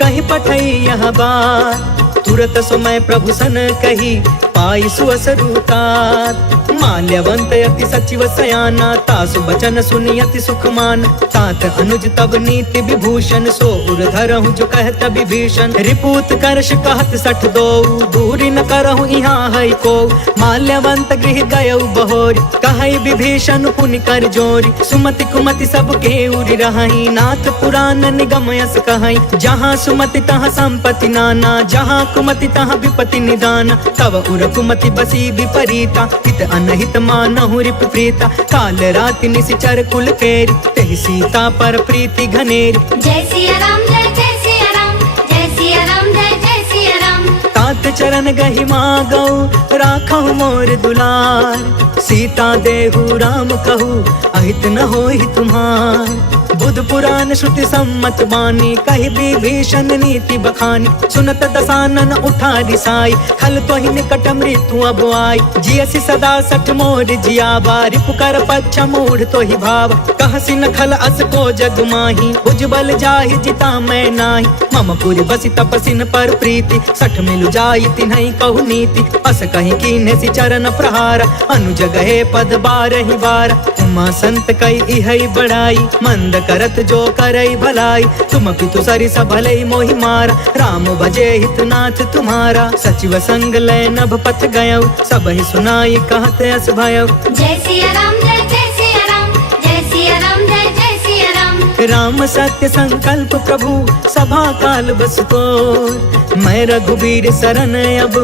कहि पठई यह बात। तुरत समय प्रभु सन कही, पाई सुअसरुतात। माल्यवंत यति सचिव सयाना, तासु बचन सुनि यति सुख मान। तात अनुज तब नीति विभूषण, सो उर धरहु जो कहत विभीषण। रिपूत करश कहत 62, दूरी न करहु यहाँ है को। माल्यवंत गृह गयउ बहोरी, कहई विभीषण पुनि कर जोरी। सुमति कुमति सब के उरि रहई, नाथ पुराण निगम यस कहई। जहाँ सुमति तहाँ संपत्ति नाना, जहाँ कुमति तहाँ विपत्ति निदान। तब उर कुमति बसी विपरीता, हित अनहित मानहु रिप प्रीता। काल राति निशिचर कुल केरी, तेहि सीता पर प्रीति घनेरी। जय सिया राम जय सिया राम, जय सिया राम जय सिया राम। तात चरण गहि मागौ, राखहु मोर दुलार। सीता देहु राम कहू, अहित न होहि तुम्हार। बुध पुराण श्रुति सम्मत बानी, कहि विभीषण नीति बखानी। सुनत दसानन उठा रिसाई, खल तोहि निकट मृत्यु अब आई। जियसि सदा सठ मोर जियावा, रिपुकर पक्ष मूढ़ तोहि भाव। कहसि न खल अस को जग माही, उज्जवल जाहि जिता मैं नाही। मम पुरि बसि तपसिन पर प्रीति, सठ मिलु जाई तिन्हई कहु नीति। अस कहि कीन्हे सि चरण प्रहार, अनुज गए पद बारहि बार। उमा संत कई इहई बड़ाई, मंद करत जो करई भलाई। तुम पितु सरिस भलई मोहि मारा, राम भजे हितनाथ तुम्हारा। सचिव संग लय नभ पथ गयउ, सबहि सुनाई कहत अस भयउ। जय सिया राम जय सिया राम, जय सिया राम जय सिया राम। राम सत्य संकल्प प्रभु, सभा काल बस तोर। मैं रघुबीर शरण अब,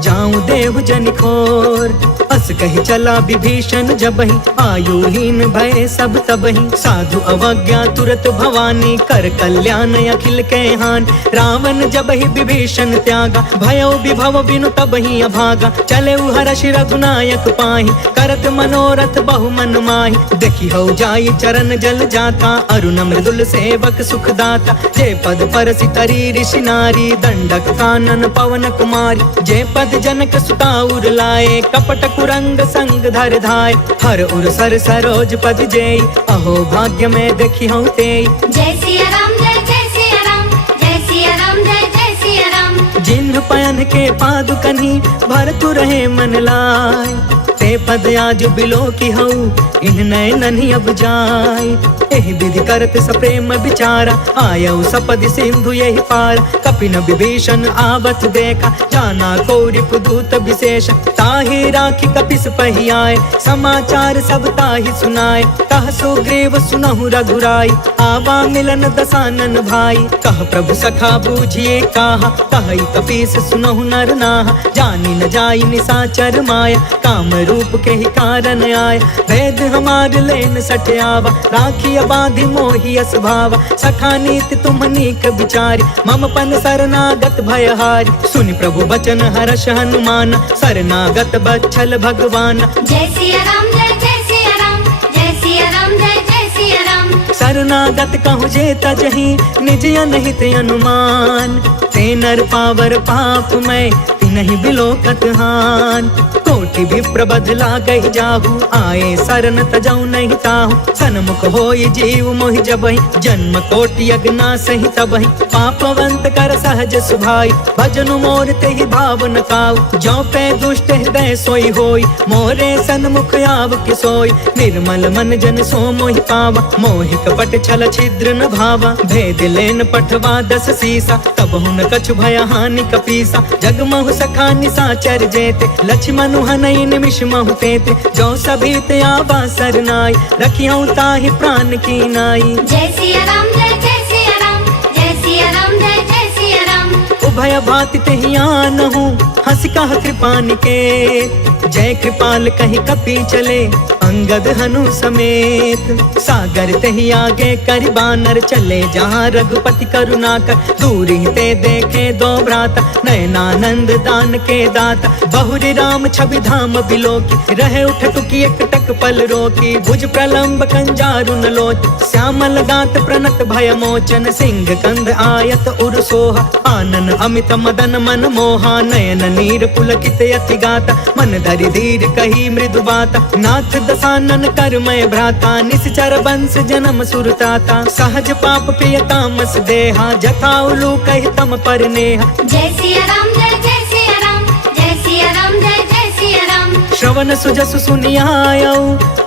जाऊं देहु जनि खोर। अस कहि चला विभीषण जबहि, आयुहीन भय सब तबहि। साधु अवज्ञा तुरत भवानी, कर कल्याण अखिल के हान। रावण जबहि विभीषण त्यागा, भयउ विभव बिनु तबहि अभागा। चले हर्ष रघुनायक पाहि, करत मनोरथ बहु मन माहि। देखि हौ जाई चरण जल जाता, अरुण मृदुल सेवक सुखदाता। जे पद परसि तरी ऋषि नारी, दंडक कानन पवन कुमारी। जे पद जनक सुता उर लाए, कपट कुरंग संग धर धाय। हर उर सर सरोज पद जेई, अहो भाग्य में देखी हूँ तेई। जय सिया राम जय सिया राम, जय सिया राम जय सिया राम। जिन्ह पयन के पादुकनी, भरतु रहे मन लाय। ते पद आज बिलो की हऊ, इन नैननि अब जाय। एहि विधि करत सप्रेम विचारा, आयऊ सपद सिंधु यही पार। कपिन विभीषण आवत देखा, जाना कौरिप दूत विशेष। ताहि राखी कपिस पहि आए, समाचार सब ताहि सुनाए। कह सुग्रीव सुनहु रघुराई, आवा मिलन दसानन भाई। कह प्रभु सखा बूझिए काहा, कहि कपीस सुनहु नर नाहा। जानि न जाई निशाचर माया, काम रूप रूप के ही कारण आय। वेद हमार लेन सठयावा, राखी बाधि मोहि अस भावा। सखा नीति तुम नीक विचारी, मम पन शरणागत भयहारी। सुनि प्रभु बचन हर्ष हनुमान, शरणागत बच्छल भगवान। जय सिया राम जय सिया राम, जय सिया राम जय सिया राम। शरणागत कहु जे तजहि, निज अनहित अनुमान। ते नर पावर पाप मैं, तिनहि बिलोकत हान। कोटि विप्र बदला गहि जाहु, आए शरण तजौ नहीं ताहु। सन्मुख होई जीव मोहि जबहि, जन्म कोटि अगना सहि तबहि। पापवंत कर सहज सुभाई, भजनु मोर तेहि भाव न काऊ। जो पे दुष्ट हृदय सोई होई, मोरे सन्मुख आव कि सोई। निर्मल मन जन सो मोहि पावा, मोहि कपट छल छिद्र न भावा। भेद लेन पठवा दस सीसा, तब हुन कछु भय हानि कपीसा। जगमहु सखा निसाचर जेते, लक्ष्मण हनई निमिष महु तेते। जो सभीत आवा सरनाई, रखियौ ताहि प्राण की नाई। जय सिया राम जय सिया राम, जय सिया राम जय सिया राम। उभय भाति तेहि आनहु, हंस कह कृपा निकेत। जय कृपाल कहि कपि चले, अंगद हनु समेत। सागर तेहि आगे करि बानर चले, जहाँ रघुपति करुणा कर। दूर ही ते देखे दो भ्राता, नयनानंद दान के दाता। बहुरी राम छवि धाम बिलोकी, रहे उठ टुकी एक टक पल रोकी। भुज प्रलंब कंजारु न लोच, श्यामल गात प्रणत भय मोचन। सिंह कंध आयत उर सोहा, आनन अमित मदन मन मोहा। नयन नीर पुलकित अति गाता, मन धरि धीर कही मृदु बाता। नाथ दसानन कर मैं भ्राता, निश्चर वंश जन्म सुरताता। सहज पाप पिय तामस देहा, जथा उलू कहि तम पर नेहा। जय सिया राम जय सिया राम, जय सिया राम जय सिया राम। श्रवण सुजसु सुनियायौ,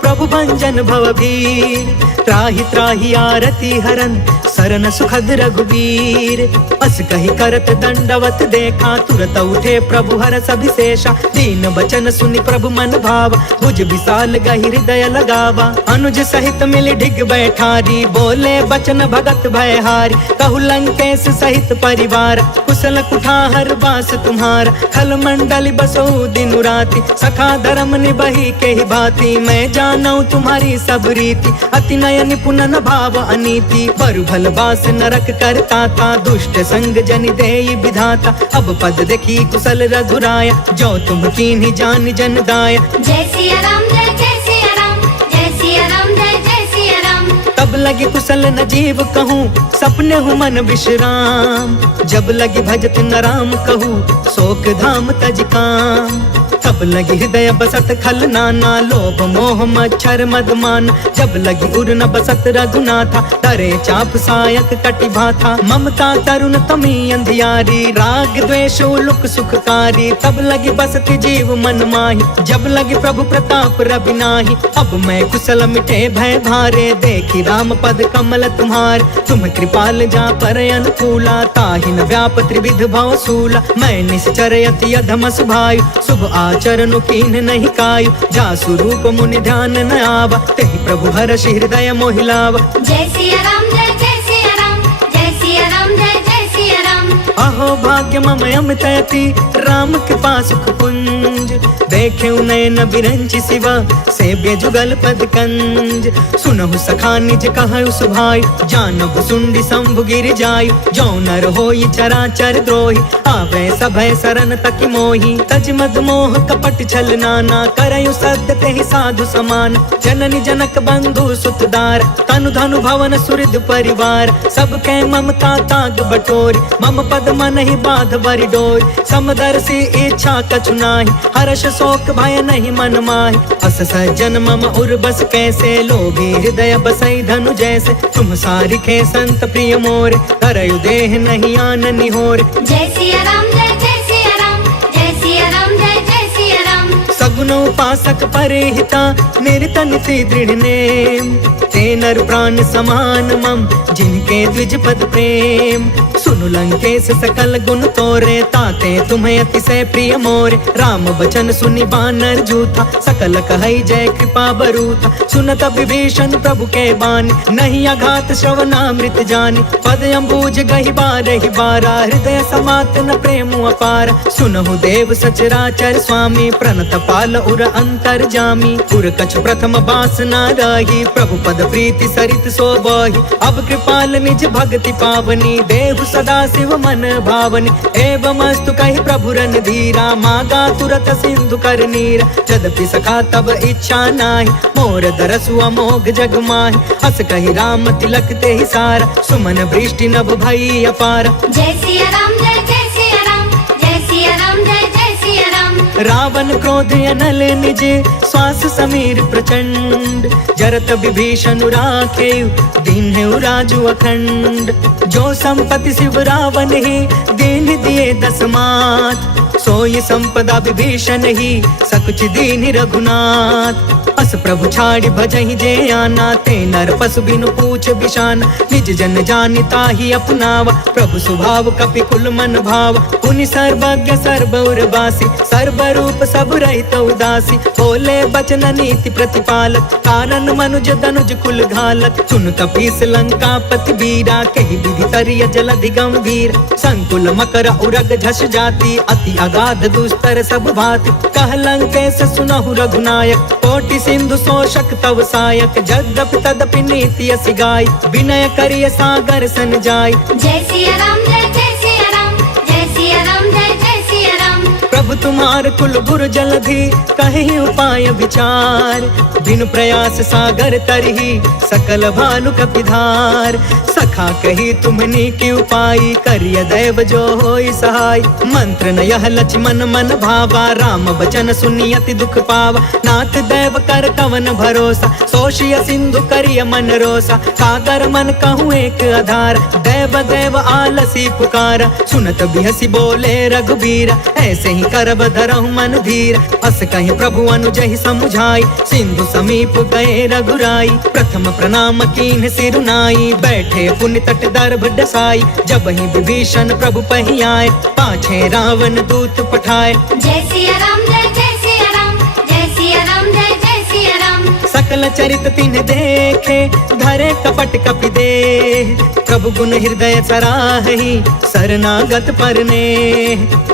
प्रभु भंजन भवभीर। त्राहि त्राहि आरती हरन, शरण सुखद रघुवीर। अस कहि करत दंडवत देखा, तुरत उठे प्रभु हरष अभिषेषा। दीन बचन सुनि प्रभु मन भावा, भुज विशाल गहि हृदय लगावा। अनुज सहित मिलि ढिग बैठारी, बोले बचन भगत भयहारी। कहु लंकेश सहित परिवार, कुशल कुठार बास तुम्हारा। खल मंडल बसो दिन राति, सखा धर्म निबहि के ही भांति। मैं जानऊ तुम्हारी सब रीति, अति नय निपुण न भाव अनीति। बरु भल बास नरक करता था, दुष्ट संग जनि देई विधाता। अब पद देखी कुशल रघुराया, जो तुम कीन्ही जान जन दाया। जय सिया राम जय सिया राम, जय सिया राम जय सिया राम। तब लगी कुशल न जीव कहूँ, सपने हूँ मन विश्राम। जब लगी भजत न राम कहूँ, शोक धाम तज काम। तब लगी हृदय बसत खल नाना, लोभ मोह मच्छर मदमान। जब लगी उर न बसत रघुनाथा, तरे चाप सायक कटि भाथा। ममता तरुण तमी अंधियारी, राग द्वेष उलुक सुखकारी। तब लगी बसती जीव मन माही, जब लगी प्रभु प्रताप रवि नाही। अब मैं कुशल मिटे भय भारे, देखी राम पद कमल तुम्हार। तुम कृपाल जा पर अनुकूला, ताहि न व्याप त्रिविध भव सूला। मैं निश्चर अति अधम सुभायु, शुभ आचरण कीन्ह नहीं कायु। जा स्वरूप मुनि ध्यान न आवा, तेहि प्रभु हर्ष हृदय मोहि लावा। जय सिया राम जय सिया राम, जय सिया राम जय सिया राम। अहो भाग्य मम अमित अति, राम कृपा सुख पुंज। देखे नयन बिरंचि शिवा, सेव्य जुगल पद कंज। सुनहु सखा निज कहु सुभाई, जानहु सुंडी शंभु गिर जायु। जो नर होई चराचर द्रोही, आवे सभय शरण तकि मोहि। तज मद मोह कपट छल नाना, करयु सत्य तेहि साधु समान। जननी जनक बंधु सुतदार, तनु धनु भवन सुहृद परिवार। सबके ममता ताग बटोरी, मम पद मन ही बाध बरि डोरी। समदर्शी इच्छा कछु नाही, हर्ष शोक भय नहीं मन माहि। अस सज्जन मम उर बस कैसे, लोभी हृदय बसई धनु जैसे। तुम सारिखे संत प्रिय मोरे, करयु देह नहीं आन निहोरे। जय सिया राम जय सिया राम, जय सिया राम जय सिया राम। सगुन उपासक परे हिता, निरत निति दृढ़ नेम। ते नर तरु प्राण समान मम, जिनके द्विज पद प्रेम। सुनु लंकेश सकल गुण तोरे, ताते तुम्हें अतिशय प्रिय मोरे। राम बचन सुनि बानर जूथा, सकल कहै जय कृपा बरूथा। सुनत विभीषण प्रभु के बानी, नहीं अघात श्रवणामृत जानी। पद अम्बुज गहि बारहि बारा, हृदय समात न प्रेम अपार। सुनहु देव सचराचर स्वामी, प्रणत पाल उर अंतर जामी। उर कछु प्रथम बासना रही, प्रभु पद प्रीति सरित सोबहि। अब कृपाल निज भक्ति पावनी, देहु सदा शिव मन भावनी। एवं अस्तु कहि प्रभु रन धीरा, मागा तुरत सिंधु कर नीरा। यद्यपि सखा तब इच्छा नाही, मोर दरसु अमोघ जग माहि। हस कहि राम तिलक ते ही सारा, सुमन वृष्टि नभ भई अपार। जय सिया राम जय जय सिया राम, जय सिया राम जय जय सिया राम। रावण क्रोध अनल निज, श्वास समीर प्रचंड। जरत विभीषण राखे, दीन्हु राजु अखंड। जो संपत्ति शिव रावण ही, दीन दिए दस मात। सोई संपदा विभीषण ही, सकुच दीन रघुनाथ। अस प्रभु छाड़ि भजहि जे आना, ते नर पशु बिनु पूछ बिशान। निज जन जानिता ही अपनावा, प्रभु स्वभाव कपि कुल मन भाव। पुनि सर्वज्ञ सर्व उर्वासी, सर्व रूप सब रहित उदासी। बोले बचन नीति प्रतिपालक, कारण मनुज तनुज कुल घालक। सुन कपीस लंका पति बीरा, कहि विधि तरिय जलधि गंभीर। संकुल मकर उरग झस जाति, अति अगाध दुस्तर सब भाति। कह लंकेश सुनहु रघुनायक, कोटि सिंधु शोषक तव सायक। यद्यपि तदपि नीति असि गाय, विनय करिय सागर सन जाय। जय सिया राम जय जय सिया राम, जय सिया राम जय जय सिया राम। प्रभु तुम्हार कुल गुरु जलधि, कहि उपाय विचार। बिनु प्रयास सागर तरही, सकल भालु कपिधार। सखा कही तुमनी की उपाय, करिय दैव जो होई सहाय। मंत्र न यह लक्ष्मण मन भावा, राम बचन सुनि अति दुख पावा। नाथ दैव कर कवन भरोसा, सोषिय सिंधु करिय मन रोसा। सागर मन कहूँ एक आधार, दैव दैव आलसी पुकारा। सुनत बिहसी बोले रघुबीरा, ऐसे ही करब धरहु मन धीर। अस कहि प्रभु अनुजहि समुझाई, सिंधु समीप गए रघुराई। प्रथम प्रणाम कीन्ह सिरुनाई, बैठे पुनि तट दर्भ डसाई। जब ही विभीषण प्रभु पहि आए, पाछे रावण दूत पठाए। जय सिया राम जय जय सिया राम, जय सिया राम जय जय सिया राम। सकल चरित तिन्ह देखे, धरे कपट कपि देह। प्रभु गुण हृदय सराहि, शरणागत परने।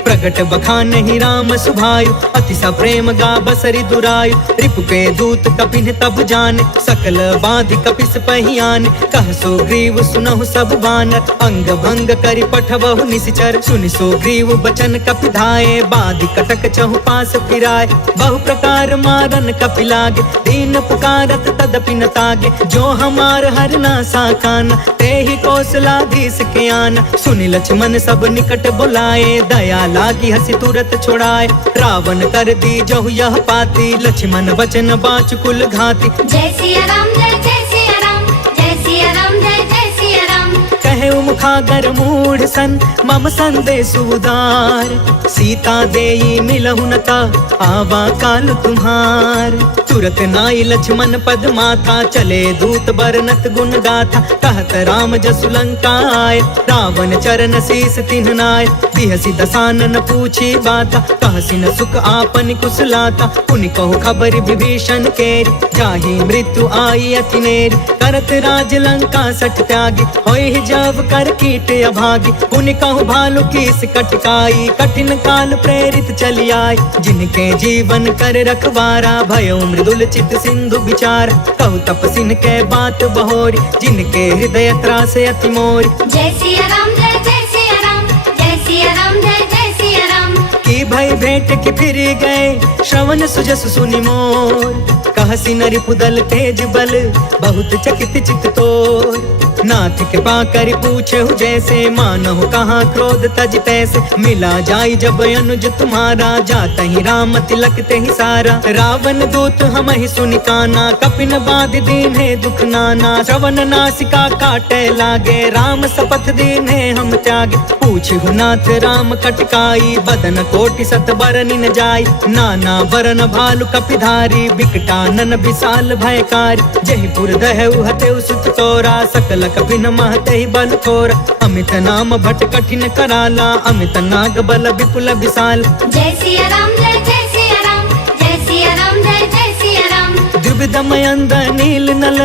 प्रगट बखानहि राम सुभायु, अति सप्रेम गा बसरि दुरायु। रिपु के दूत कपिन तब जाने, सकल बाधि कपिस पहियाने। कह सुग्रीव सुनहु सब बानर, अंग भंग करि पठबहु निशिचर। सुनि सुग्रीव बचन कपि धाये, बाधि कटक चहु पास फिराए। बहु प्रकार मारन कपि लागे, दीन पुकारत तदपि न तागे। जो हमार हरना साकाना, तेहि कौशलाधीश के आना। सुनि लक्ष्मण सब निकट बुलाए, दया लागी हसी तुरत छोड़ाए। रावण कर दी जहु यह पाती, लक्ष्मण बचन बाच कुल घाती। जय सिया राम जय जय सिया राम, जय सिया राम जय जय सिया राम। कहे मुखागर मूढ़ सन, मम संदेश उदार। सीता देई मिलहु न ता, आवा काल तुम्हार। तुरत नाई लक्ष्मण पद माथा, चले दूत बरनत गुण गाथा। कहत राम जसु लंका आए, रावण चरण शीस तिन्ह नाय। बिहसी दसानन पूछी बाता, कहसी न सुख आपन कुशलाता। पुनि कहु खबर विभीषण केरी, जाहि मृत्यु आई अति नेरी। करत राज लंका सठ त्यागी, होई जब कर कीट अभागी। पुनि कहु भालु कीस कटकाई, कठिन काल प्रेरित चली आई। जिनके जीवन कर रखवारा, भयो मृदुल चित सिंधु विचार। कहु तपसिन के बात बहोरी, जिनके हृदय त्रास अति मोरी। जय सिया राम जय जय सिया राम, जय सिया राम जय जय सिया राम। की भई भेंट की फिर गए, श्रवण सुजस सुनि मोर। कहसी नरि पुदल तेज बल, बहुत चकित चित तोर। नाथ के पाकर पूछहु जैसे, मानहु कहाँ क्रोध तज तैसे। मिला जाई जब अनुज तुम्हारा, जाता ही राम तिलक ते ही सारा। रावण दूत हम ही सुनि काना, कपिन बाध दीन है दुख नाना। श्रवण नासिका काटे लागे, राम शपथ दीन है हम त्यागे। पूछहु नाथ राम कटकाई, बदन कोटि सत बरनि न जाई। नाना बरन भालु कपिधारी, बिकटा कानन विशाल भयकार, जयपुर दहु हतेउ सुत तोरा, सकल कपिन महते बल थोरा। अमित नाम भट कठिन कराला, अमित नाग बल विपुल विशाल। जय सिया राम जय सिया राम, जय सिया राम जय सिया राम। द्विविधमयंद नील नल,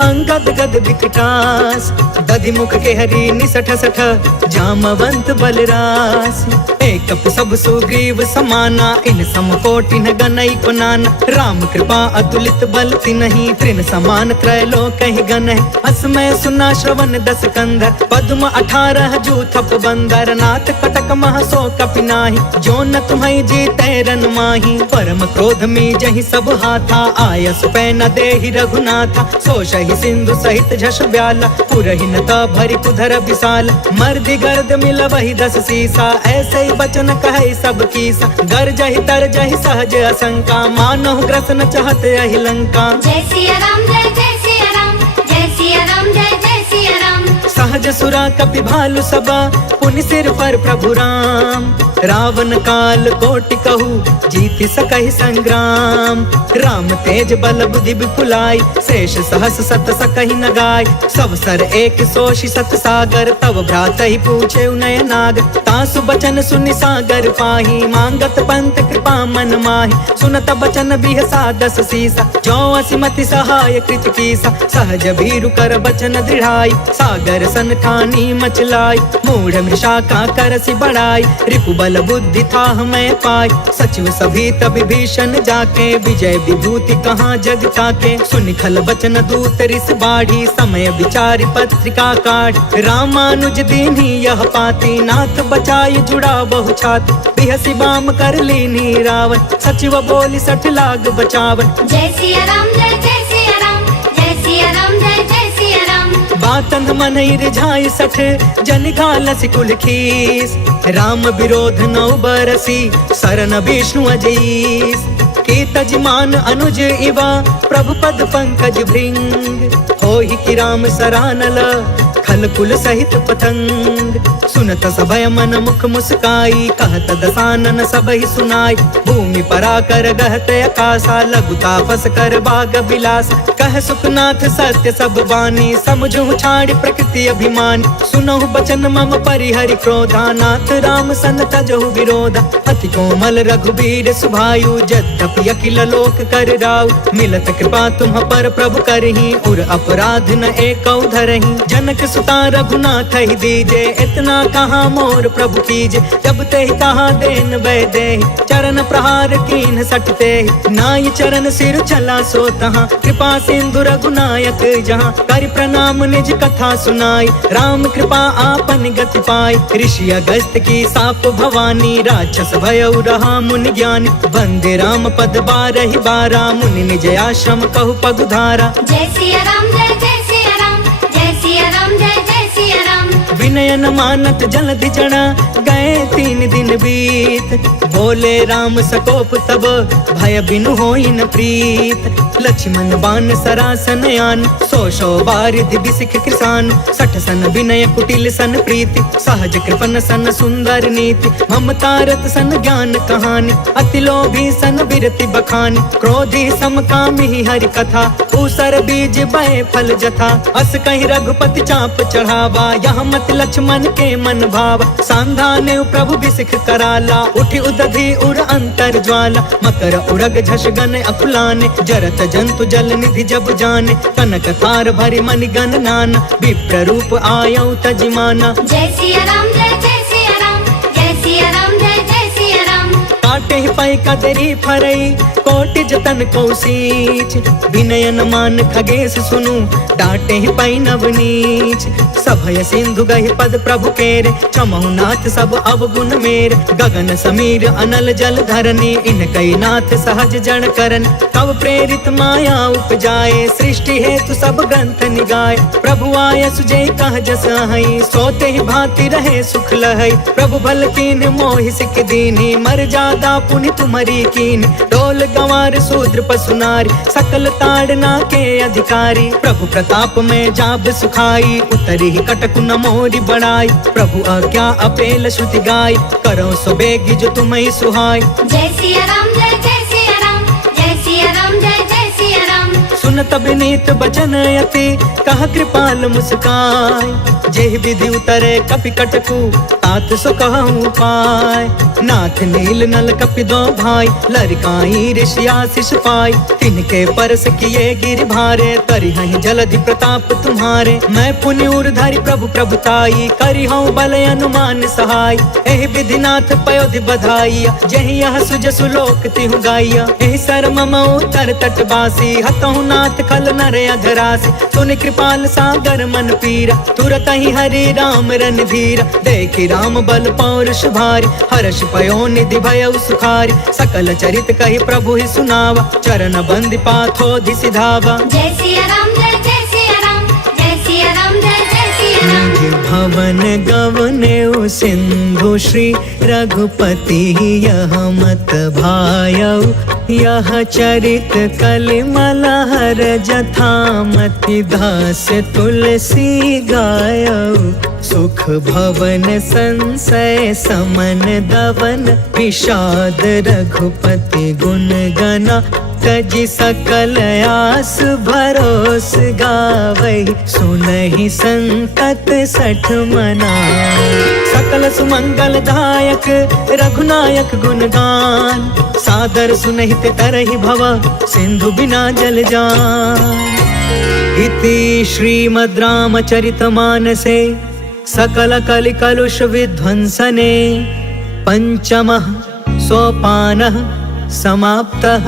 अंगद गद विकटास, दधि मुख के हरि निसठ सठ, जामवंत बलरास। एक सब सुग्रीव समाना, इन सम कोटि न गनई को नाना। राम कृपा अतुलित बल तिन्हि, तृण समान त्रैलोक ही गन है। असमय सुना श्रवण दस कंधर, पद्म 18 जूथप बंदर। नाथ कटक मह सो कपि नाहि, जो न तुम्हें जीते रन माही। परम क्रोध में जहि सब हाथा, आयस पै न देहि रघुनाथा। सोषहि सिंधु सहित झष ब्याला, पुरहि न त भरि कुधर विशाल। मर्दि गर्द मिल वही 10 सीसा, ऐसे ही बचन कहे सब कीसा। गरजहि तरजहि सहज असंका, मानहु ग्रसन चहत यहि लंका। जय सिया राम जय सिया राम, जय सिया राम जय सिया राम। सहज सुरा कपि भालु सबा, पुनि सिर पर प्रभु राम। रावण काल कोटि कहू, जीति सकहि संग्राम। राम तेज बल बुद्धि विपुलाई, शेष सहस सत सकहि न गाय। सब सर एक सोषि सत सागर, तब भ्रात ही पूछे नय नाग। तासु बचन सुनि सागर पाही, मांगत पंत कृपा मन माही। सुनत बचन बिहसा 10 सीसा, जो असिमति सहाय कृत कीसा। सहज भीरु कर बचन दृढ़ाई, सागर सन ठानी मचलाई। मूढ़ मृषा का करसि बढ़ाई, रिपु बल बुद्धि था हमें पाई। सचिव सभी तब भीषण जाके, विजय विभूति कहाँ जग ताके। सुनि खल बचन दूत रिस बाढ़ी, समय विचारि पत्रिका काढ़। रामानुज दीन्ही यह पाती, नाथ बचाई जुड़ा बहु छाती। बिहसी बाम कर लीनी रावण, सचिव बोली 60 लाग बचावन। जय सिया राम जय सिया राम, जय सिया राम जय सिया राम। बातन मन रिझाई 60, जन घालस कुल खीस। राम विरोध 9 बरसी, सरन विष्णु अजीस। के तजमान अनुज इवा, प्रभु पद पंकज भृंग। होहि कि राम सरानल, खल कुल सहित पतंग। सुनत सभय मन मुख मुस्काई, कहत दसानन सबहि सुनाई। भूमि पराकर गहत आकाशा, लघु तापस कर बाग बिलास। कह सुखनाथ सत्य सब बानी, समझु छाड़ प्रकृति अभिमान। सुनहु बचन मम परिहरि क्रोधा, नाथ राम सन तजहु विरोधा। अति कोमल रघुबीर सुभायु, यद्यपि अखिल लोक कर राउ। मिलत कृपा तुम पर प्रभु करही, उर अपराध न एकौ धरही। जनक सुता रघुनाथ ही दीजे, इतना कहाँ मोर प्रभु कीजे। जब ते कहा देन वै दे, चरण प्रहार कीन सटते। नाई चरण सिर चला सो तहाँ, कृपा सिंधु रघुनायक जहाँ। कर प्रणाम निज कथा सुनाई, राम कृपा आपन गति पाई। ऋषि अगस्त की साप भवानी, राक्षस भयउ रहा मुनि ज्ञानी। वंदे राम पद 12 बारा, मुनि निज आश्रम कहु पगुधारा। जय सिया राम जय सिया राम, जय सिया राम जय सिया राम। विनय न मानत जलधि जड़ा, गए 3 दिन बीत। बोले राम सकोप तब, भय बिनु होई न प्रीत। लक्ष्मण बाण सरासन आन, 100 बारिधि बिसिख कृसान। 60 सन विनय कुटिल सन प्रीति, सहज कृपन सन सुंदर नीति। ममतारत सन ज्ञान कहानी, अति लोभी सन विरति बखानी। क्रोधी समकामी हरि कथा, ऊसर बीज बय फल जथा। अस कहि रघुपति चाप चढ़ावा, यहाँ मत लक्ष्मण के मन भावा। सांधाने प्रभु बिसिख कराला, उठि उदधि उर अंतर ज्वाला। मकर उरग झष गन अकुलाने, जरत जंतु जल निधि जब जाने। कनक तार भरि मनि गण नाना, विप्र रूप आयौ तजिमाना। जय सिया राम जय सिया राम, जय सिया राम जय सिया राम। काटे ही पाई कदरी फरई, कोटि जतन कौशीच। विनय न मान खगेश सुनु, डांटे ही पाई नवनीच। सभय सिंधु गहि पद प्रभु केरे, चमहु नाथ सब अवगुण मेर। गगन समीर अनल जल धरनी, इन कई नाथ सहज जन करन। तब प्रेरित माया उपजाए, सृष्टि हेतु सब ग्रंथ निगाए। प्रभु आय सुजय कह जस हई, सोते ही भांति रहे सुख लहई। प्रभु भल कीन मोहि सिख दीनी, मर जादा पुनि तुमरी कीन। डोल गंवार शूद्र पशु नारी, सकल ताड़ना के अधिकारी। प्रभु प्रताप में जाब सुखाई, उतरी कटकु न मोरी बड़ाई। प्रभु आज्ञा अपेल श्रुति गाय, करो सो बेगी जो तुम्हें सुहाय। जय सिया राम जय सिया राम, जय सिया राम जय सिया सुनत विनीत बचन यति कह कृपाल मुस्काय। जेहि विधि उतरे कपि कटकु तात सो कहूँ पाय। नाथ नील नल कपि दो भाई लरिकाई ऋषि आशीष पाई। तिनके परस किए गिर भारे तरि हहीं जलधि प्रताप तुम्हारे। मैं पुण्य उर्धरि प्रभु प्रभुताई करी हूँ बल अनुमान सहाय। एहि विधि नाथ पयोधि बधाइया जहि यह सुज सुलोक तिहु गाइया। एहि सर मम उतर तटवासी हतहु नाथ खल नर अधरासी। सुन कृपाल सागर मन पीरा तुरत ही हरि राम रणधीरा। देखि राम बल पौरुष भारी हर्ष पयो निधि भयउ सुखारी। सकल चरित कहि प्रभु ही सुनावा चरण बंदी पाथोधि सिधावा। जय सिया राम जय जय सिया राम जय सिया राम जय जय सिया राम। भवन गवने सिंधु श्री रघुपति यह मत भायउ। यह चरित कलिमल हर जथामति दास तुलसी गायउ। सुख भवन संशय समन दवन विषाद रघुपति गुण गना। तजि सकल आस भरोस गावै सुनहि संतत सठ मना। सकल सुमंगल दायक रघुनायक गुणगान। सादर सुनहित तरहि भव सिंधु बिना जल जान। इति श्रीमद् रामचरितमानसे सकल कलि कलुष विध्वंसने पंचमः सोपानः समाप्तः।